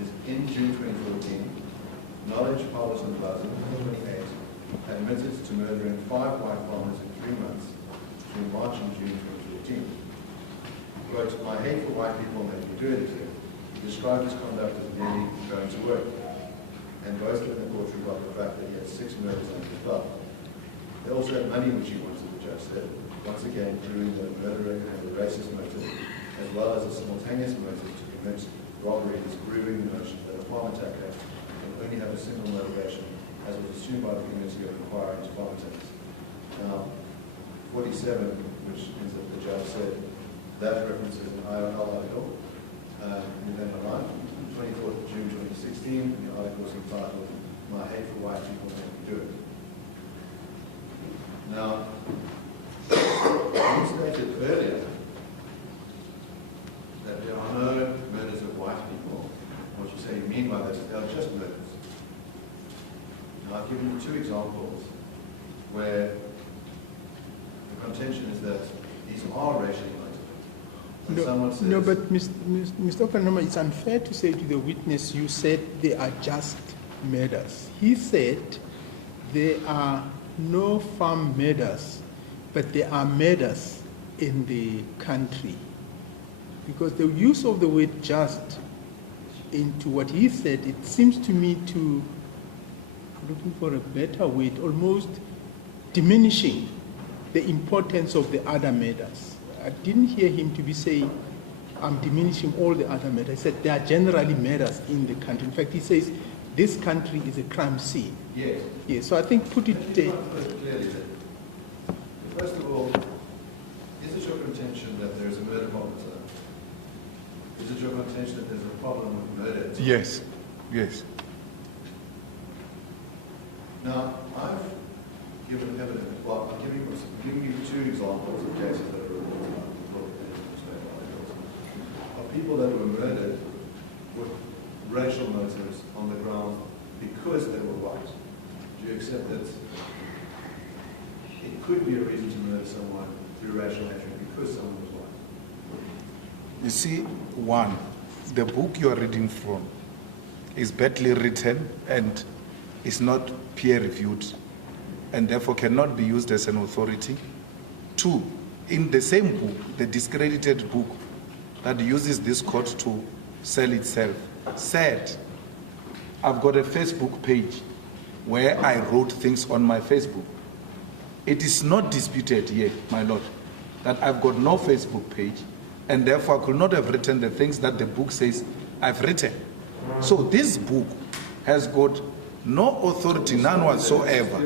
is in June 2014, Knowledge published in Buzzer, 28, admitted to murdering 5 white farmers in 3 months between March and June 2014. Quote, "My hate for white people made me do anything." He described his conduct as merely going to work and boasted in the courtroom about the fact that he had 6 murders under his belt. They also had money which he wanted, the judge said, once again proving that murderer had a racist motive as well as a simultaneous motive to commit robbery, disproving the notion that a farm attacker can only have a single motivation, as was assumed by the community of inquiry into farm attacks. Now, 47, which is that the judge said, that references an IRL article in the Life, 24th of June 2016, and the article is entitled, "My Hate for White People Make Me Do It." Now, you stated earlier that there are no murders of white people. What you say you mean by that is they are just murders. Now, I've given you 2 examples where the contention is that these are racially motivated. And No, someone says, no, but Mr. Oppenheimer, it's unfair to say to the witness, you said they are just murders. He said there are no farm murders, but there are murders in the country. Because the use of the word just into what he said, it seems to me to, looking for a better word, almost diminishing the importance of the other murders. I didn't hear him to be saying, I'm diminishing all the other murders. He said there are generally murders in the country. In fact, he says this country is a crime scene. yes. Yes, so I think put it Let me put it clearly then. First of all, is it your contention that there is a murder problem today? Is it your contention that there's a problem with murder today? Yes, yes. Now, I've given evidence, well, I'm giving you two examples of cases that are reported of people that were murdered with racial motives on the ground because they were white. Do you accept that it could be a reason to murder someone through racial hatred because someone was white? You see, one, the book you are reading from is badly written and is not peer-reviewed and therefore cannot be used as an authority. Two, in the same book, the discredited book that uses this court to sell itself, said, I've got a Facebook page where I wrote things on my Facebook. It is not disputed yet, my lord, that I've got no Facebook page and therefore I could not have written the things that the book says I've written. So this book has got no authority, none whatsoever.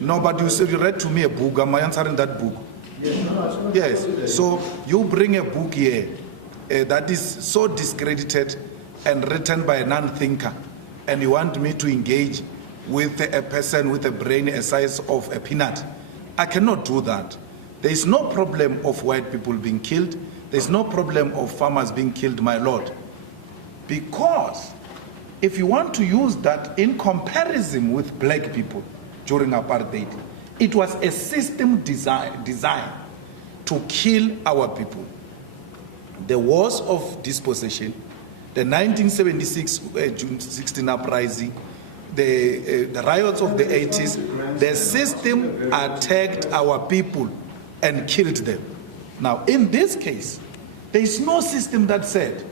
No, but you said you read to me a book. Am I answering that book? Yes. So you bring a book here that is so discredited and written by a non-thinker, and you want me to engage with a person with a brain the size of a peanut. I cannot do that. There is no problem of white people being killed. There is no problem of farmers being killed, my lord. Because if you want to use that in comparison with black people during apartheid, it was a system designed to kill our people. The wars of dispossession, the 1976 June 16 uprising, the riots of the 80s, the system attacked our people and killed them. Now, in this case, there is no system that said,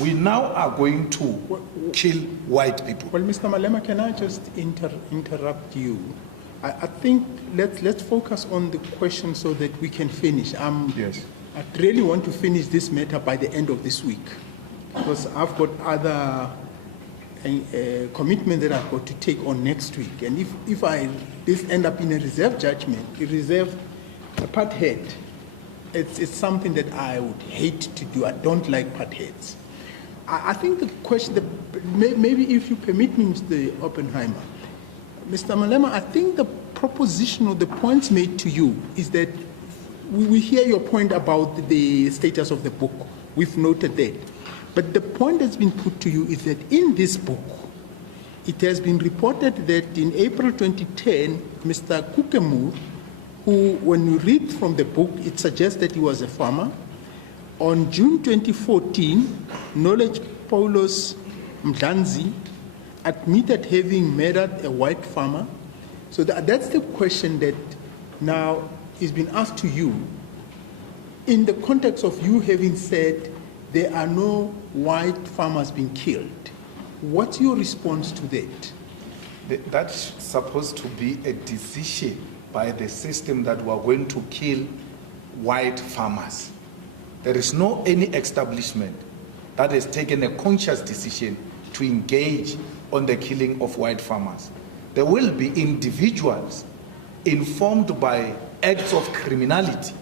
we now are going to kill white people. Well, Mr. Malema, can I just interrupt you? I think let's focus on the question so that we can finish. Yes. I really want to finish this matter by the end of this week because I've got other commitment that I've got to take on next week. And if this end up in a reserve judgment, a reserve part head, it's something that I would hate to do. I don't like part heads. I think the question, maybe if you permit me, Mr. Oppenheimer, Mr. Malema, I think the proposition or the points made to you is that we hear your point about the status of the book. We've noted that. But the point that's been put to you is that in this book, it has been reported that in April 2010, Mr. Kukemu, who, when you read from the book, it suggests that he was a farmer. On June 2014, Knowledge Paulos Mdlanzi admitted having murdered a white farmer. So that's the question that now is being asked to you in the context of you having said there are no white farmers being killed. What's your response to that? That's supposed to be a decision by the system that we're going to kill white farmers. There is no any establishment that has taken a conscious decision to engage on the killing of white farmers. There will be individuals informed by acts of criminality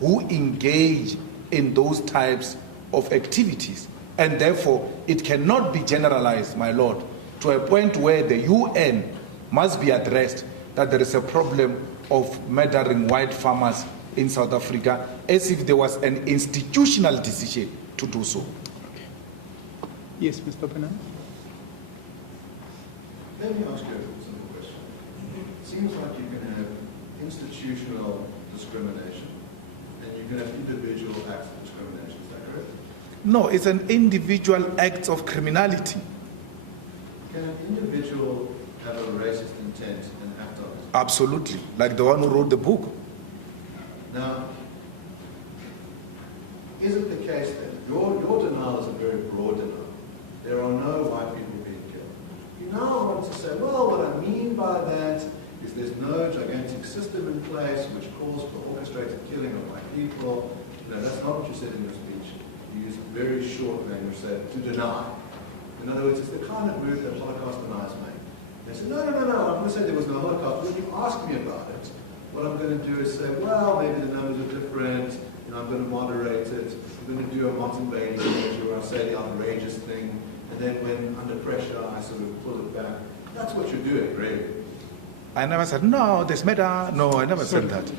who engage in those types of activities. And therefore, it cannot be generalized, my lord, to a point where the UN must be addressed that there is a problem of murdering white farmers in South Africa, as if there was an institutional decision to do so. Okay. Yes, Mr. Oppenheimer. Let me ask you a simple question. It seems like you can have institutional discrimination and you can have individual acts of discrimination. Is No, it's an individual act of criminality. Can an individual have a racist intent and act on it? Absolutely, like the one who wrote the book. Now, is it the case that your denial is a very broad denial? There are no white people being killed. You now want to say, well, what I mean by that is there's no gigantic system in place which calls for orchestrated killing of white people. You know, that's not what you said in your speech. You use very short language, say, to deny. In other words, it's the kind of move that Holocaust deniers make. They say, no, I'm going to say there was no Holocaust. When you ask me about it, what I'm going to do is say, well, maybe the numbers are different. I'm going to moderate it. I'm going to do a Martin Bailey image where I say the outrageous thing, and then when under pressure I sort of pull it back. That's what you're doing, really. I never said, no, this matter. No, I never said that.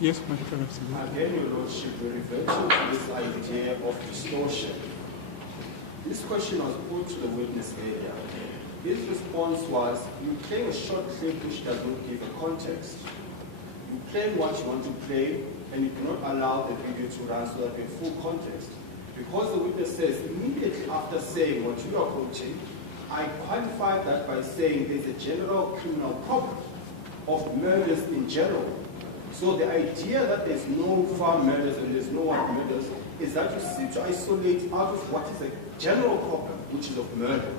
Yes, my friend. Again, Your Lordship, we refer to this idea of distortion. This question was put to the witness earlier. His response was, you claim a short clip which does not give a context. You claim what you want to play, and you cannot allow the video to run so that we have full context. Because the witness says, immediately after saying what you are quoting, I qualified that by saying there's a general criminal problem of murders in general. So the idea that there's no farm murders and there's no white murders is that you seem to isolate out of what is a general problem, which is of murder.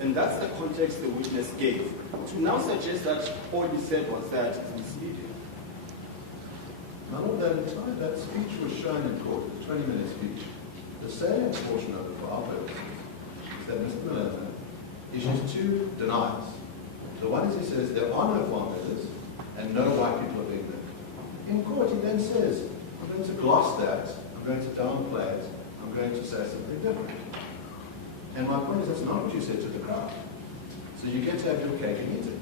And that's the context the witness gave. To now suggest that all he said was that is misleading. None of that speech was shown in court, the 20-minute speech. The salient portion of it for our purposes is that Mr. Miller issues two denials. The one is he says there are no farm murders and no white people are being murdered. In court he then says, I'm going to gloss that, I'm going to downplay it, I'm going to say something different. And my point is that's not what you said to the crowd. So you get to have your cake and eat it.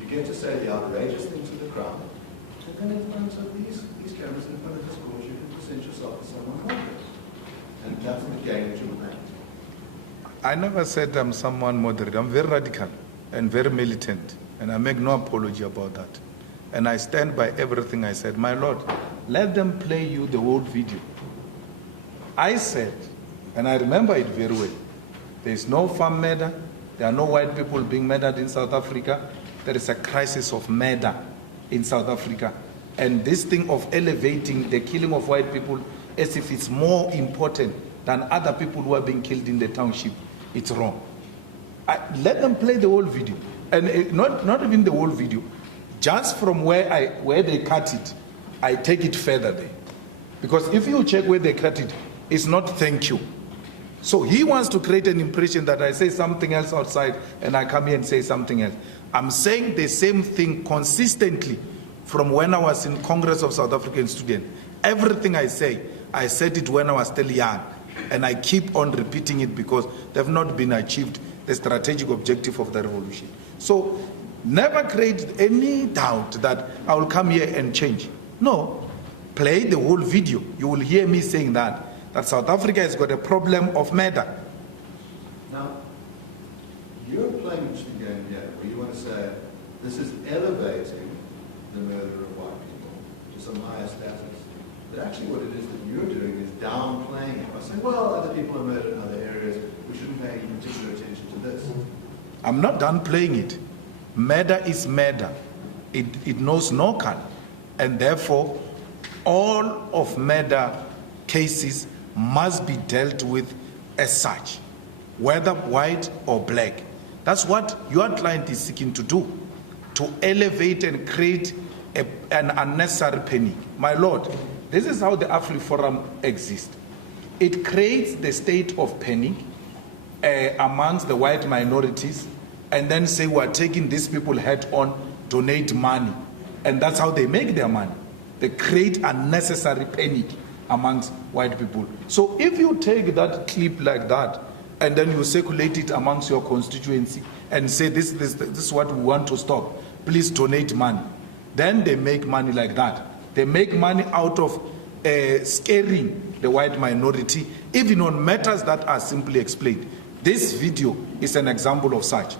You get to say the outrageous thing to the crowd. And then in front of these cameras, in front of this court, you can present yourself as someone moderate. And that's the game that you're playing. I never said I'm someone moderate. I'm very radical and very militant. And I make no apology about that. And I stand by everything I said. My Lord, let them play you the whole video. I said, and I remember it very well, there is no farm murder. There are no white people being murdered in South Africa. There is a crisis of murder in South Africa. And this thing of elevating the killing of white people as if it's more important than other people who are being killed in the township, it's wrong. Let them play the whole video. And not even the whole video. Just from where they cut it, I take it further there. Because if you check where they cut it, it's not thank you. So he wants to create an impression that I say something else outside and I come here and say something else. I'm saying the same thing consistently from when I was in Congress of South African Students. Everything I say, I said it when I was still young. And I keep on repeating it because they've not been achieved the strategic objective of the revolution. So never create any doubt that I will come here and change. No, play the whole video. You will hear me saying that South Africa has got a problem of murder. Now, you're playing a interesting game here, where you want to say this is elevating the murder of white people to some higher status. But actually what it is that you're doing is downplaying it by saying, well, other people are murdered in other areas, we shouldn't pay any particular attention to this. I'm not downplaying it. Murder is murder. It knows no color. And therefore, all of murder cases must be dealt with as such, whether white or black. That's what your client is seeking to do, to elevate and create an unnecessary panic. My Lord, this is how the Afriforum exists. It creates the state of panic amongst the white minorities, and then say we're taking these people head on, donate money. And that's how they make their money. They create unnecessary panic amongst white people. So if you take that clip like that, and then you circulate it amongst your constituency, and say this is what we want to stop, please donate money. Then they make money like that. They make money out of scaring the white minority, even on matters that are simply explained. This video is an example of such.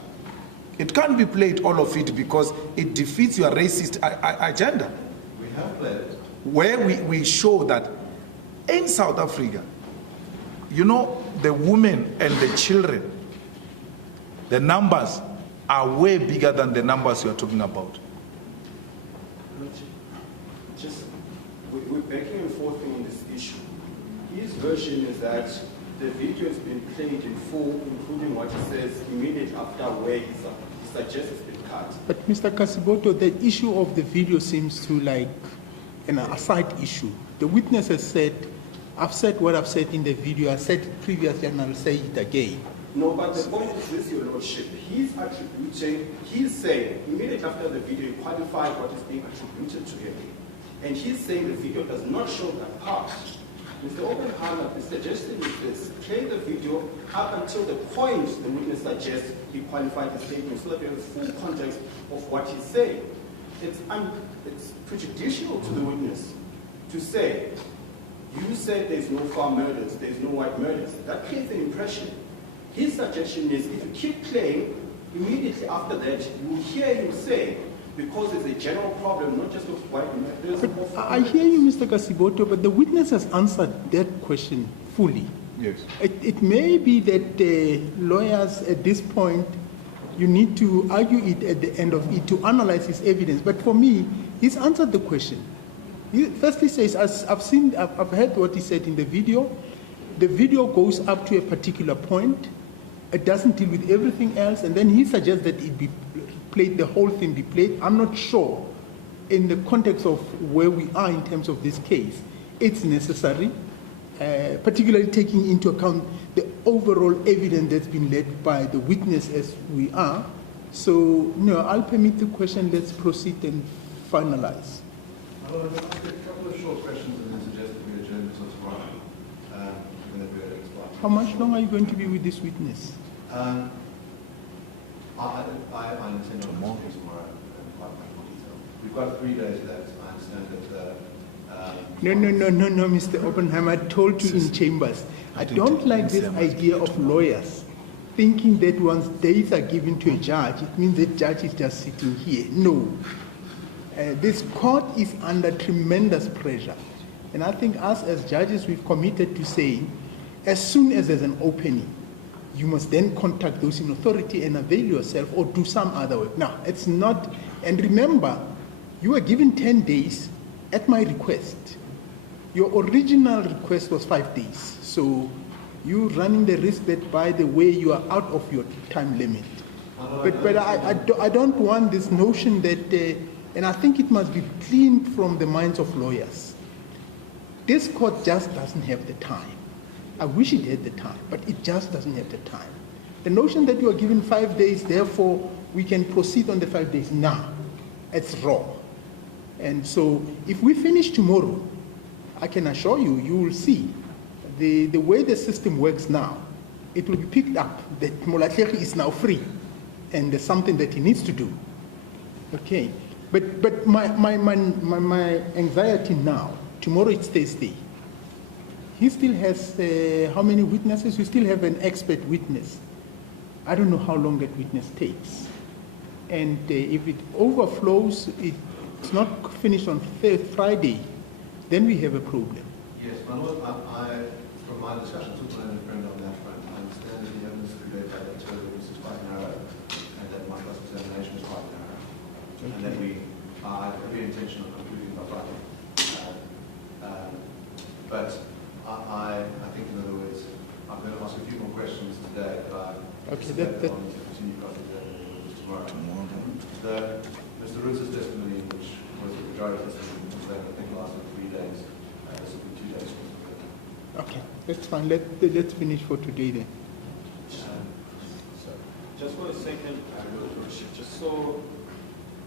It can't be played, all of it, because it defeats your racist agenda. We have played it. Where we show that in South Africa, you know, the women and the children, the numbers are way bigger than the numbers you are talking about. Just, we're backing and forthing on this issue. His version is that the video has been played in full, including what he says immediately after where he suggests it's been cut. But Mr. Kasiboto, the issue of the video seems to like an aside issue. The witness has said, I've said what I've said in the video, I said it previously and I'll say it again. No, but the point is this, Your Lordship. He's attributing, he's saying, immediately after the video, he qualified what is being attributed to him. And he's saying the video does not show that part. Mr. Oppenheimer, the suggestion is this: play the video up until the point the witness suggests he qualified the statement so that we have the full context of what he's saying. It's prejudicial to the witness to say, you said there's no farm murders, there's no white murders. That creates an impression. His suggestion is if you keep playing, immediately after that, you will hear him say, because there's a general problem, not just of white murders. But I hear you, Mr. Kasiboto, but the witness has answered that question fully. Yes. It may be that the lawyers at this point, you need to argue it at the end of it to analyze his evidence. But for me, he's answered the question. He firstly says, I've heard what he said in the video. The video goes up to a particular point. It doesn't deal with everything else, and then he suggests that it be played, the whole thing be played. I'm not sure, in the context of where we are in terms of this case, it's necessary, particularly taking into account the overall evidence that's been led by the witness as we are. So, no, I'll permit the question. Let's proceed and finalize. I'll ask a couple of short questions and then suggest that we adjourn until tomorrow. And then we'll explain. How much long are you going to be with this witness? I intend on tomorrow in quite more detail. We've got 3 days left. I understand that. No, Mr. Oppenheimer, I told you in chambers. I don't like this idea of lawyers thinking that once days are given to a judge, it means the judge is just sitting here. No. This court is under tremendous pressure. And I think us as judges, we've committed to saying, as soon as there's an opening, you must then contact those in authority and avail yourself or do some other work. Now, it's not, and remember, you were given 10 days at my request. Your original request was 5 days. So you're running the risk that, by the way, you are out of your time limit. But I don't want this notion that, and I think it must be cleaned from the minds of lawyers. This court just doesn't have the time. I wish it had the time, but it just doesn't have the time. The notion that you are given 5 days, therefore we can proceed on the 5 days, nah, it's wrong. And so if we finish tomorrow, I can assure you, you will see the way the system works now, it will be picked up that Molatlegi is now free and there's something that he needs to do. Okay, but my anxiety now, tomorrow it's Thursday. He still has how many witnesses? We still have an expert witness. I don't know how long that witness takes. And if it overflows, it's not finished on Friday, then we have a problem. Yes, my Lord, from my discussions with my own friend on that front, I understand that the evidence presented by that term is quite narrow, and that my cross-examination is quite narrow, and that we have every intention of concluding by Friday. But I think, in other words, I'm going to ask a few more questions today, but okay, that continue tomorrow. Mr. Rutz's testimony, which was the majority testimony, was that I think lasted 3 days. This will be 2 days. Okay, that's fine. Let's finish for today then. Just for a second, Your Lordship, just so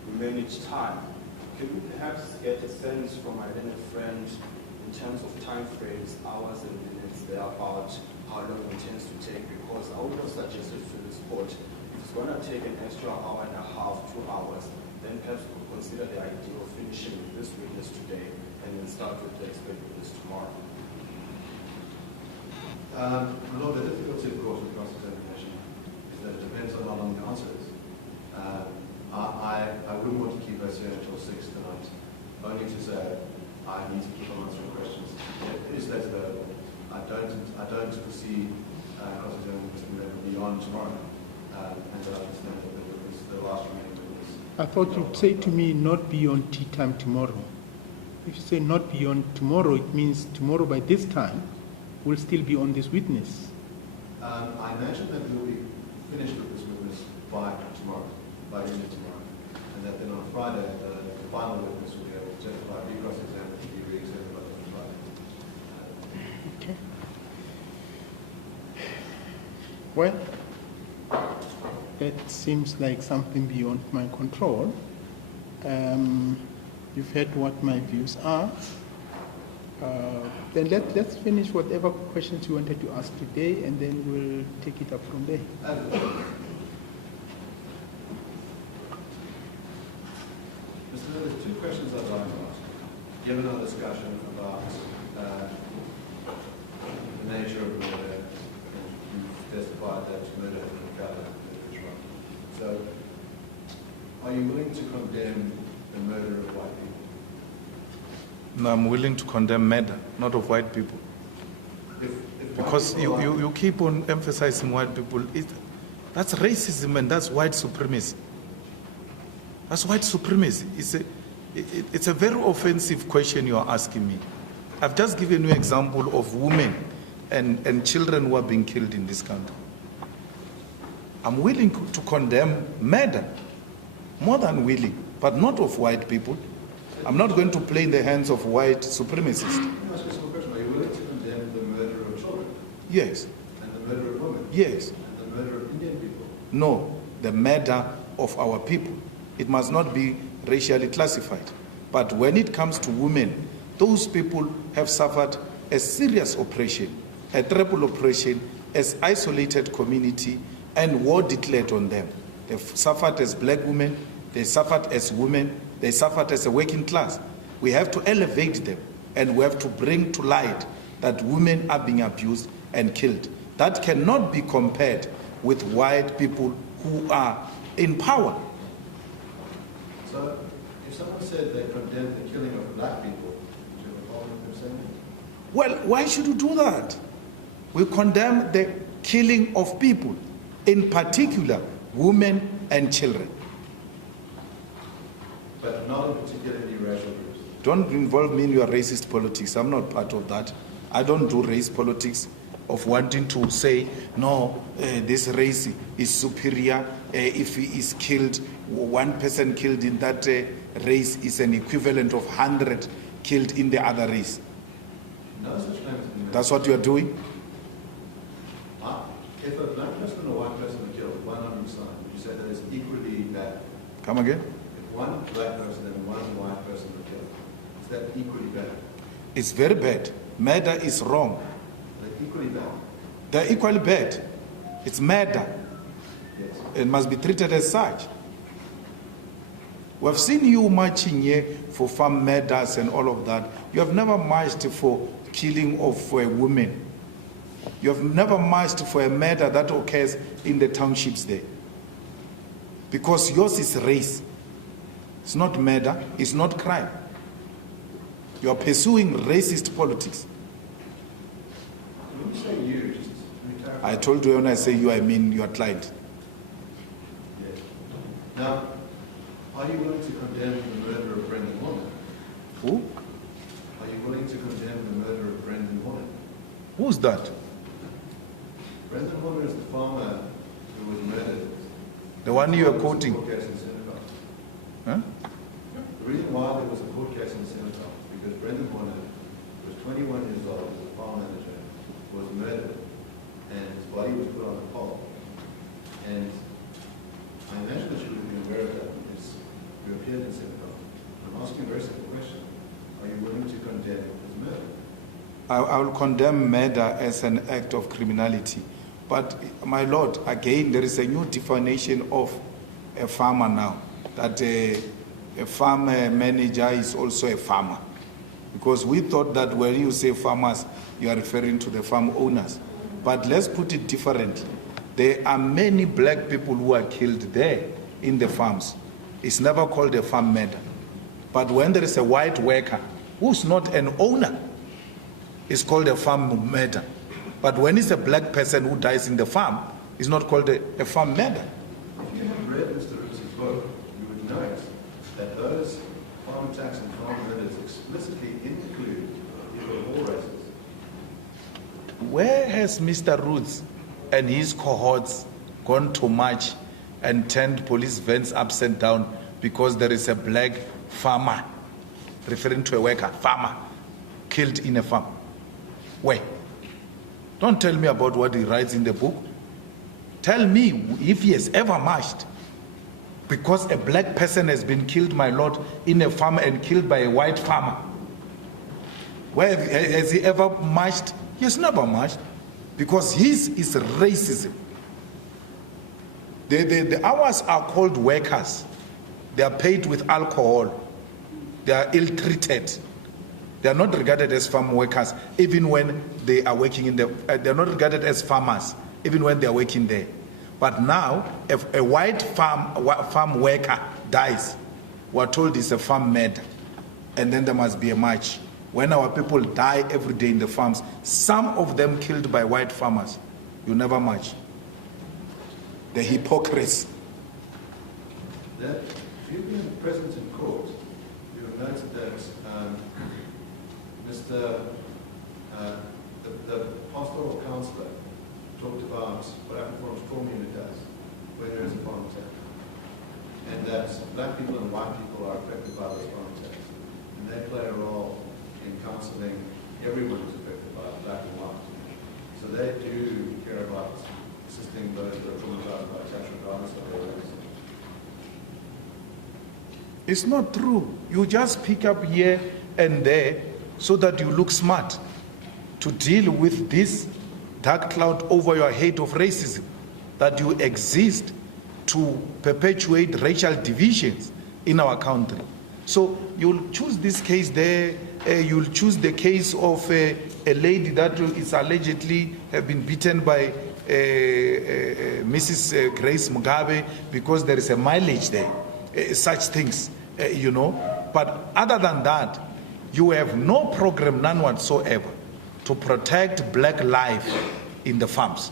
we manage time, can we perhaps get a sense from my learned friend in terms of time frames, hours and minutes, there about how long it intends to take? Because I would have suggested to this court, if it's going to take an extra hour and a half, 2 hours, then perhaps we could consider the idea of finishing with this witness today and then start with the expert witness tomorrow. My Lord, the difficulty, of course, with cross-examination is that it depends on how long the answer is. I wouldn't want to keep us here until 6 tonight, only to say I need to keep on answering questions. It is less available. I don't foresee cross-examining beyond tomorrow. And I understand that it was the last remaining witness. I thought you'd say to me, not beyond tea time tomorrow. If you say not beyond tomorrow, it means tomorrow by this time, we'll still be on this witness. I imagine that we'll be finished with this witness by tomorrow, by the end of tomorrow. And that then on Friday, the final witness will be able to testify, be cross-examined, and be re-examined by the Friday. Okay. Well, that seems like something beyond my control. You've heard what my views are. Then let's finish whatever questions you wanted to ask today, and then we'll take it up from there. Mr. Miller, there's two questions I'd like to ask. Given our discussion about the nature of murder, and you've testified that murder has been covered, so are you willing to condemn the murder of white people? No, I'm willing to condemn murder, not of white people. If Because white people you keep on emphasizing white people. That's racism and that's white supremacy. That's white supremacy. It's a very offensive question you are asking me. I've just given you an example of women and children who are being killed in this country. I'm willing to condemn murder, more than willing, but not of white people. I'm not going to play in the hands of white supremacists. Let me ask you a simple question. Are you willing to condemn the murder of children? Yes. And the murder of women? Yes. And the murder of Indian people? No, the murder of our people. It must not be racially classified. But when it comes to women, those people have suffered a serious oppression, a triple oppression, as isolated community, and war declared on them. They've suffered as black women, they suffered as women, they suffered as a working class. We have to elevate them, and we have to bring to light that women are being abused and killed. That cannot be compared with white people who are in power. So, if someone said they condemned the killing of black people, would you have a problem with them saying that? Well, why should you do that? We condemn the killing of people, in particular women and children. But not in particular any racial groups. Don't involve me in your racist politics. I'm not part of that. I don't do race politics of wanting to say, no, this race is superior. If he is killed, one person killed in that race is an equivalent of 100 killed in the other race. No such claim has been made. That's what you are doing? If a black person or white person were killed, one on each side, would you say that is equally bad? Come again? If one black person and one white person were killed, is that equally bad? It's very bad. Murder is wrong. They're equally bad. They're equally bad. It's murder. Yes. It must be treated as such. We've seen you marching here for farm murders and all of that. You have never marched for killing of women. You have never marched for a murder that occurs in the townships there. Because yours is race. It's not murder, it's not crime. You are pursuing racist politics. When you say you, just let me clarify. I told you when I say you, I mean your client. Yes. Now, are you willing to condemn the murder of Brendan Horner? Who? Are you willing to condemn the murder of Brendan Horner? Who's that? Brendan Horner is the farmer who was murdered. The one you are There was a quoting. court case in Senegal. Huh? The reason why there was a court case in Senegal is because Brendan Horner was 21 years old, was a farm manager, was murdered, and his body was put on a pole. And I imagine that you would be aware of that because you appeared in Senegal. I'm asking a very simple question. Are you willing to condemn his murder? I will condemn murder as an act of criminality. But, my Lord, again, there is a new definition of a farmer now, that a farm manager is also a farmer. Because we thought that when you say farmers, you are referring to the farm owners. But let's put it differently. There are many black people who are killed there in the farms. It's never called a farm murder. But when there is a white worker who's not an owner is called a farm murder. But when it's a black person who dies in the farm, it's not called a farm murder. If you have read Mr. Roots' book, you would note that those farm attacks and farm murders explicitly include people of all races. Where has Mr. Roots and his cohorts gone to march and turned police vans upside down because there is a black farmer, referring to a worker, farmer, killed in a farm? Where? Don't tell me about what he writes in the book. Tell me if he has ever marched because a black person has been killed, my lord, in a farm and killed by a white farmer. Where has he ever marched? He has never marched because his is racism. The hours are called workers. They are paid with alcohol. They are ill-treated. They are not regarded as farm workers even when they are working in the, they are not regarded as farmers even when they are working there. But now, if a white farm worker dies, we are told it's a farm murder. And then there must be a march. When our people die every day in the farms, some of them killed by white farmers, you never march. The hypocrisy. That if you've been present in court, you have noted that the pastoral counsellor talked about what Afriforum's trauma unit does when there is a farm attack, and that black people and white people are affected by those farm attacks, and they play a role in counselling everyone who's affected by black and white. So they do care about assisting those that are traumatized by attacks regardless of their race. It's not true. You just pick up here and there so that you look smart to deal with this dark cloud over your head of racism, that you exist to perpetuate racial divisions in our country. So you'll choose this case there, you'll choose the case of a lady that is allegedly have been beaten by Mrs. Grace Mugabe because there is a mileage there, such things, you know. But other than that, you have no program, none whatsoever, to protect black life in the farms.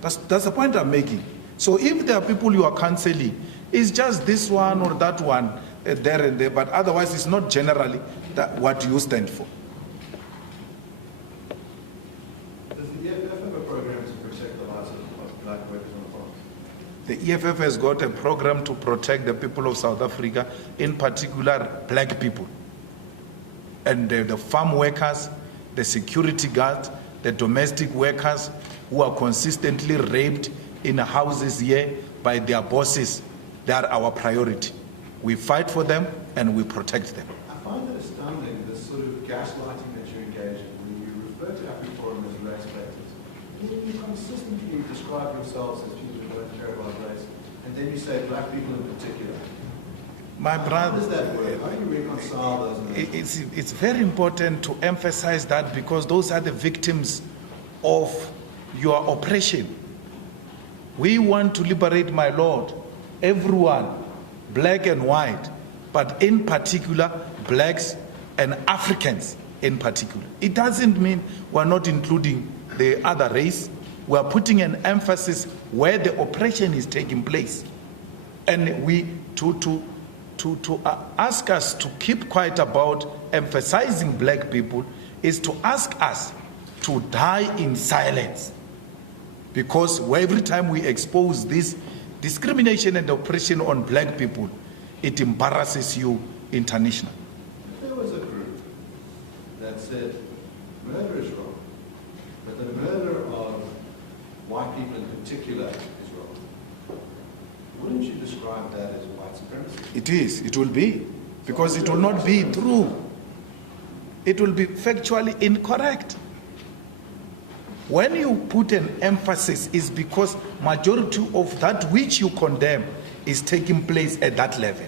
That's the point I'm making. So if there are people you are cancelling, it's just this one or that one, there and there, but otherwise it's not generally what you stand for. Does the EFF have a program to protect the lives of black workers on the farms? The EFF has got a program to protect the people of South Africa, in particular black people. And the farm workers, the security guards, the domestic workers who are consistently raped in houses here by their bosses, they are our priority. We fight for them and we protect them. I find it astounding, this sort of gaslighting that you engage in when you refer to Afriforum as race baiters. You consistently describe yourselves as people who don't care about race, and then you say black people in particular. My brother, how does that work? How do you reconcile those notions? It's very important to emphasize that because those are the victims of your oppression. We want to liberate, my Lord, everyone, black and white, but in particular, blacks and Africans in particular. It doesn't mean we're not including the other race. We're putting an emphasis where the oppression is taking place. And we, to ask us to keep quiet about emphasizing black people is to ask us to die in silence. Because every time we expose this discrimination and oppression on black people, it embarrasses you internationally. If there was a group that said murder is wrong, but the murder of white people in particular is wrong, wouldn't you describe that as white supremacy? It is. It will be. Because it will not be true. It will be factually incorrect. When you put an emphasis, is because majority of that which you condemn is taking place at that level.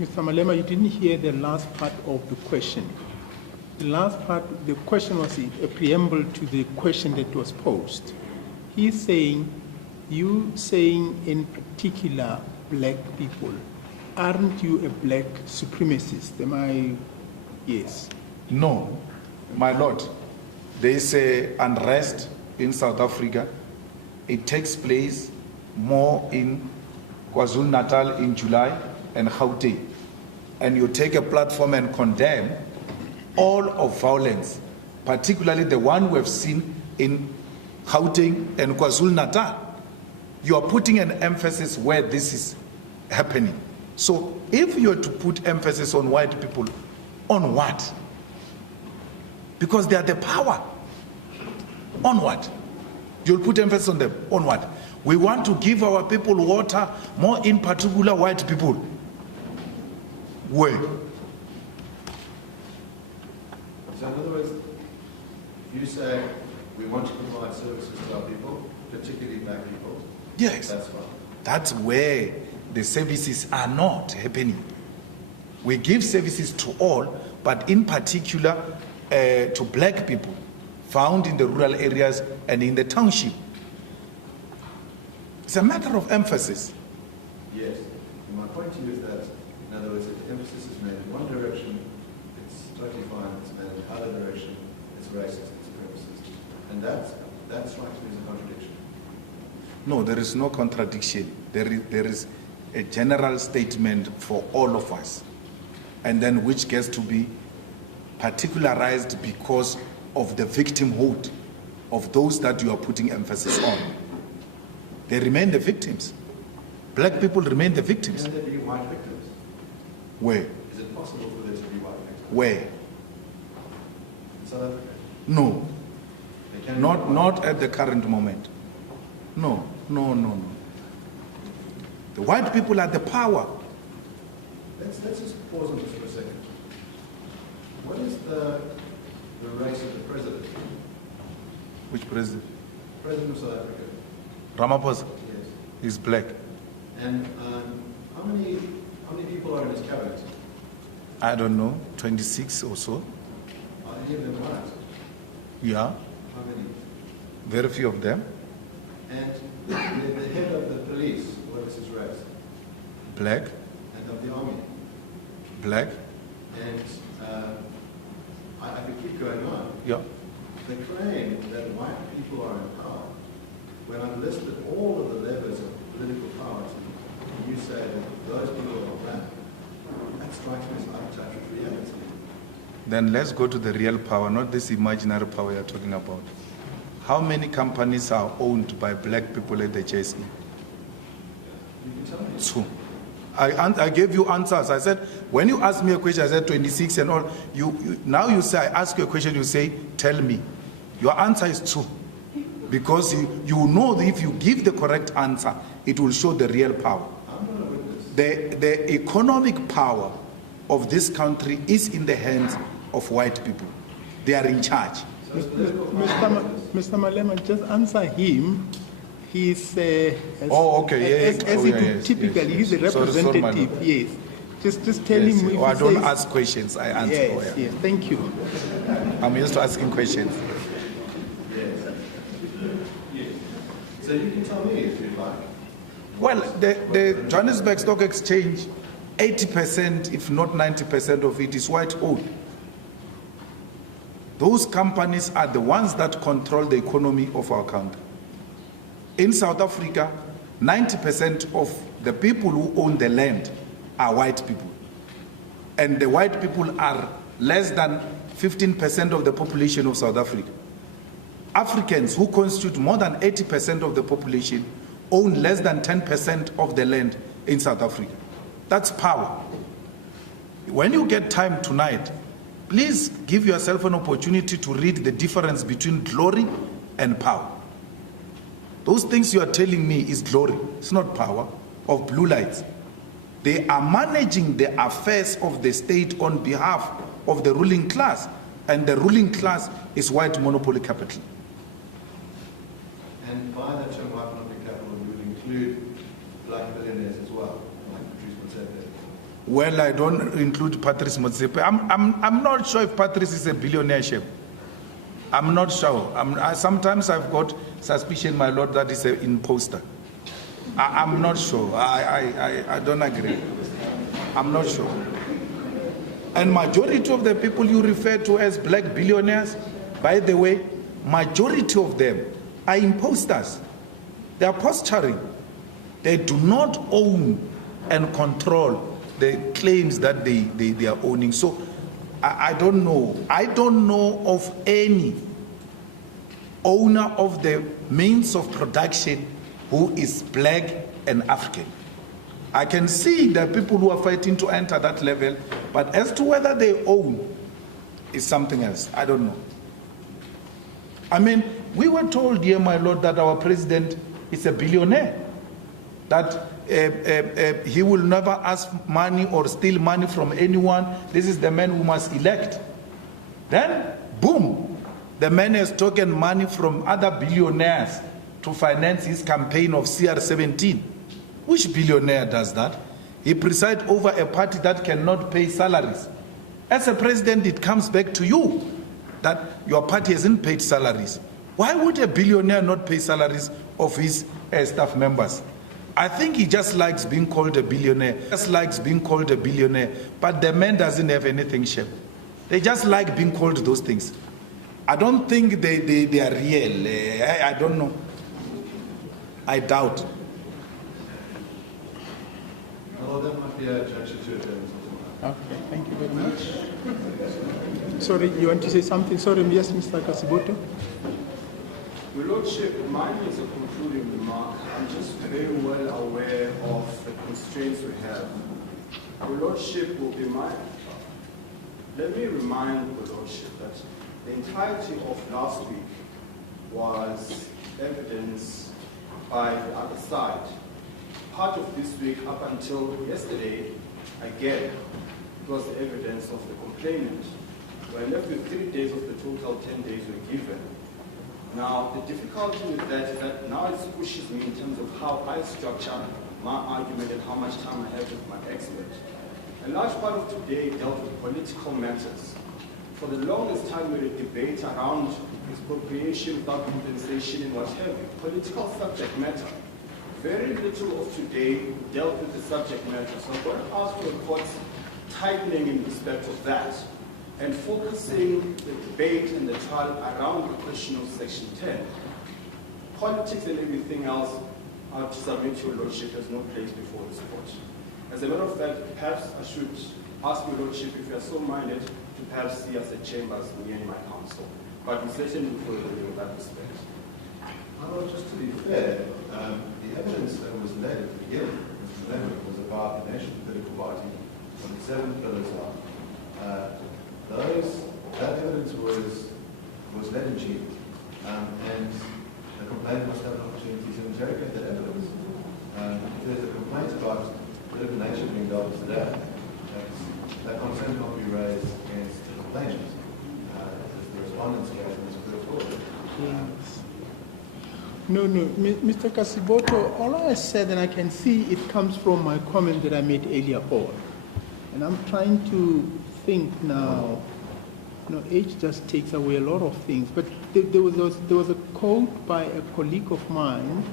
Mr. Malema, you didn't hear the last part of the question. The last part, the question was a preamble to the question that was posed. He's saying, you saying in particular black people, aren't you a black supremacist? Am I Yes. No, my lord. There is a unrest in South Africa. It takes place more in KwaZulu-Natal in July and Gauteng. And you take a platform and condemn all of violence, particularly the one we have seen in Gauteng and KwaZulu-Natal. You are putting an emphasis where this is happening. So if you are to put emphasis on white people, on what? Because they are the power. On what? You'll put emphasis on them. On what? We want to give our people water, more in particular white people. Where? So in other words, you say we want to provide services to our people, particularly black people. Yes. That's fine. That's where the services are not happening. We give services to all, but in particular to black people found in the rural areas and in the township. It's a matter of emphasis. Yes. And my point to you is that, in other words, if the emphasis is made in one direction, it's totally fine. It's made in the other direction, it's racist, it's supremacist. And that strikes me as a contradiction. No, there is no contradiction. There is a general statement for all of us, and then which gets to be particularized because of the victimhood of those that you are putting emphasis on. They remain the victims. Black people remain the victims. Can there be white victims? Where? Is it possible for there to be white victims? Where? In South Africa? No. There can be Not at the current moment. No. The white people are the power. Let's just pause on this for a second. What is the race of the president? Which president? President of South Africa. Ramaphosa Yes. is black. And how many people are in his cabinet? I don't know, 26 or so. Are any of them white? Yeah, How many? very few of them. And the head of the police, what is his race? Black, And of the army. black, And I could keep going on. yeah. The claim that white people are in power, when I've listed all of the levers of political power, and you say that those people are black, that strikes me as out of touch with reality. Then let's go to the real power, not this imaginary power you're talking about. How many companies are owned by black people at the CIC? You can tell me. Two. I gave you answers. I said, when you asked me a question, I said 26 and all. Now you say, I ask you a question, you say, tell me. Your answer is 2. Because you know that if you give the correct answer, it will show the real power. I'm not a witness. The economic power of this country is in the hands of white people. They are in charge. So it's political power. Mr. Malema, just answer him. He's Oh, okay, yeah, as oh, he yeah, do yes, typically. yes, He's yes. a Sorry, my representative. lord. Yes. Just tell Yes, him. If oh, I he don't says, ask questions, I answer. Yes, Oh, yeah. yes. Thank you. I'm used to asking questions. So you can tell me if you'd like. Well, the Johannesburg Stock Exchange, 80%, if not 90% of it is white-owned. Those companies are the ones that control the economy of our country. In South Africa, 90% of the people who own the land are white people. And the white people are less than 15% of the population of South Africa. Africans, who constitute more than 80% of the population, own less than 10% of the land in South Africa. That's power. When you get time tonight, please give yourself an opportunity to read the difference between glory and power. Those things you are telling me is glory. It's not power of blue lights. They are managing the affairs of the state on behalf of the ruling class. And the ruling class is white monopoly capital. And by that term, white monopoly capital, you would include black billionaires as well, like Patrice Motsepe. Well, I don't include Patrice Motsepe. I'm not sure if Patrice is a billionaire chef. I'm not sure. Sometimes I've got suspicion, my lord, that is an imposter. I'm not sure. I don't agree. I'm not sure. And majority of the people you refer to as black billionaires, by the way, majority of them are imposters. They are posturing. They do not own and control the claims that they are owning. So I don't know. I don't know of any owner of the means of production who is black and African. I can see that people who are fighting to enter that level, but as to whether they own is something else. I don't know. I mean, we were told here, my lord, that our president is a billionaire, that he will never ask money or steal money from anyone. This is the man who must elect. Then, boom, the man has taken money from other billionaires to finance his campaign of CR17. Which billionaire does that? He presides over a party that cannot pay salaries. As a president, it comes back to you that your party hasn't paid salaries. Why would a billionaire not pay salaries of his staff members? I think he just likes being called a billionaire. Just likes being called a billionaire. But the man doesn't have anything, Chef. They just like being called those things. I don't think they are real. I don't know. I doubt. Well, that might be a judge to it. Okay, thank you very much. Sorry, you want to say something? Sorry, yes, Mr. Kasiboto. Your Lordship, mine is a concluding remark. I'm just very well aware of the constraints we have. Your Lordship will be let me remind Your Lordship that the entirety of last week was evidence by the other side. Part of this week up until yesterday, again, it was the evidence of the complainant. We're left with 3 days of the total 10 days we're given. Now, the difficulty with that is that now it pushes me in terms of how I structure my argument and how much time I have with my expert. A large part of today dealt with political matters. For the longest time, we had a debate around expropriation without compensation and what have you. Political subject matter. Very little of today dealt with the subject matter. So I'm going to ask for the court's tightening in respect of that and focusing the debate and the trial around the question of Section 10. Politics and everything else, I have to submit to Your Lordship, has no place before this court. As a matter of fact, perhaps I should ask Your Lordship, if you are so minded, to perhaps see us at chambers, me and my counsel. But we certainly will follow in that respect. Well, just to be fair, the evidence that was led at the beginning was about the National Political Party, what the 7 pillars are. That evidence was led in chief, and the complainant must have an opportunity to interrogate that evidence. If there's a complaint about political nature being dealt with today, that concern cannot be raised against the complainant. As the respondent's case in this put forward. No, Mr. Kasiboto, all I said, and I can see it comes from my comment that I made earlier on. And I'm trying to think now, age just takes away a lot of things. But there was a quote by a colleague of mine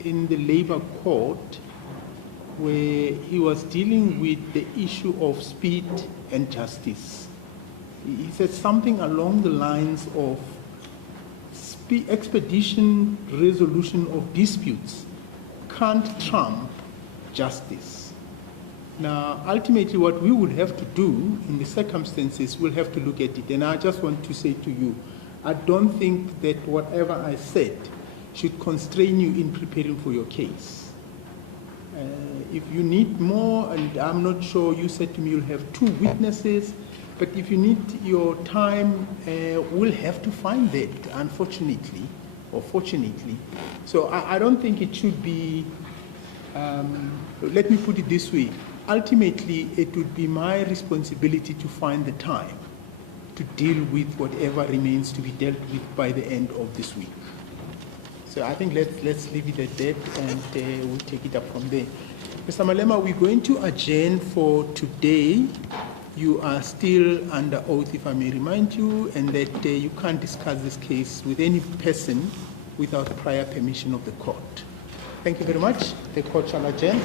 in the labor court where he was dealing with the issue of speed and justice. He said something along the lines of expedition resolution of disputes can't trump justice. Now, ultimately, what we would have to do in the circumstances, we'll have to look at it. And I just want to say to you, I don't think that whatever I said should constrain you in preparing for your case. If you need more, and I'm not sure, you said to me you'll have 2 witnesses, but if you need your time, we'll have to find that, unfortunately, or fortunately. So I don't think it should be, let me put it this way. Ultimately, it would be my responsibility to find the time to deal with whatever remains to be dealt with by the end of this week. So I think let's leave it at that, and we'll take it up from there. Mr. Malema, we're going to adjourn for today. You are still under oath, if I may remind you, and that you can't discuss this case with any person without prior permission of the court. Thank you very much. The court shall adjourn.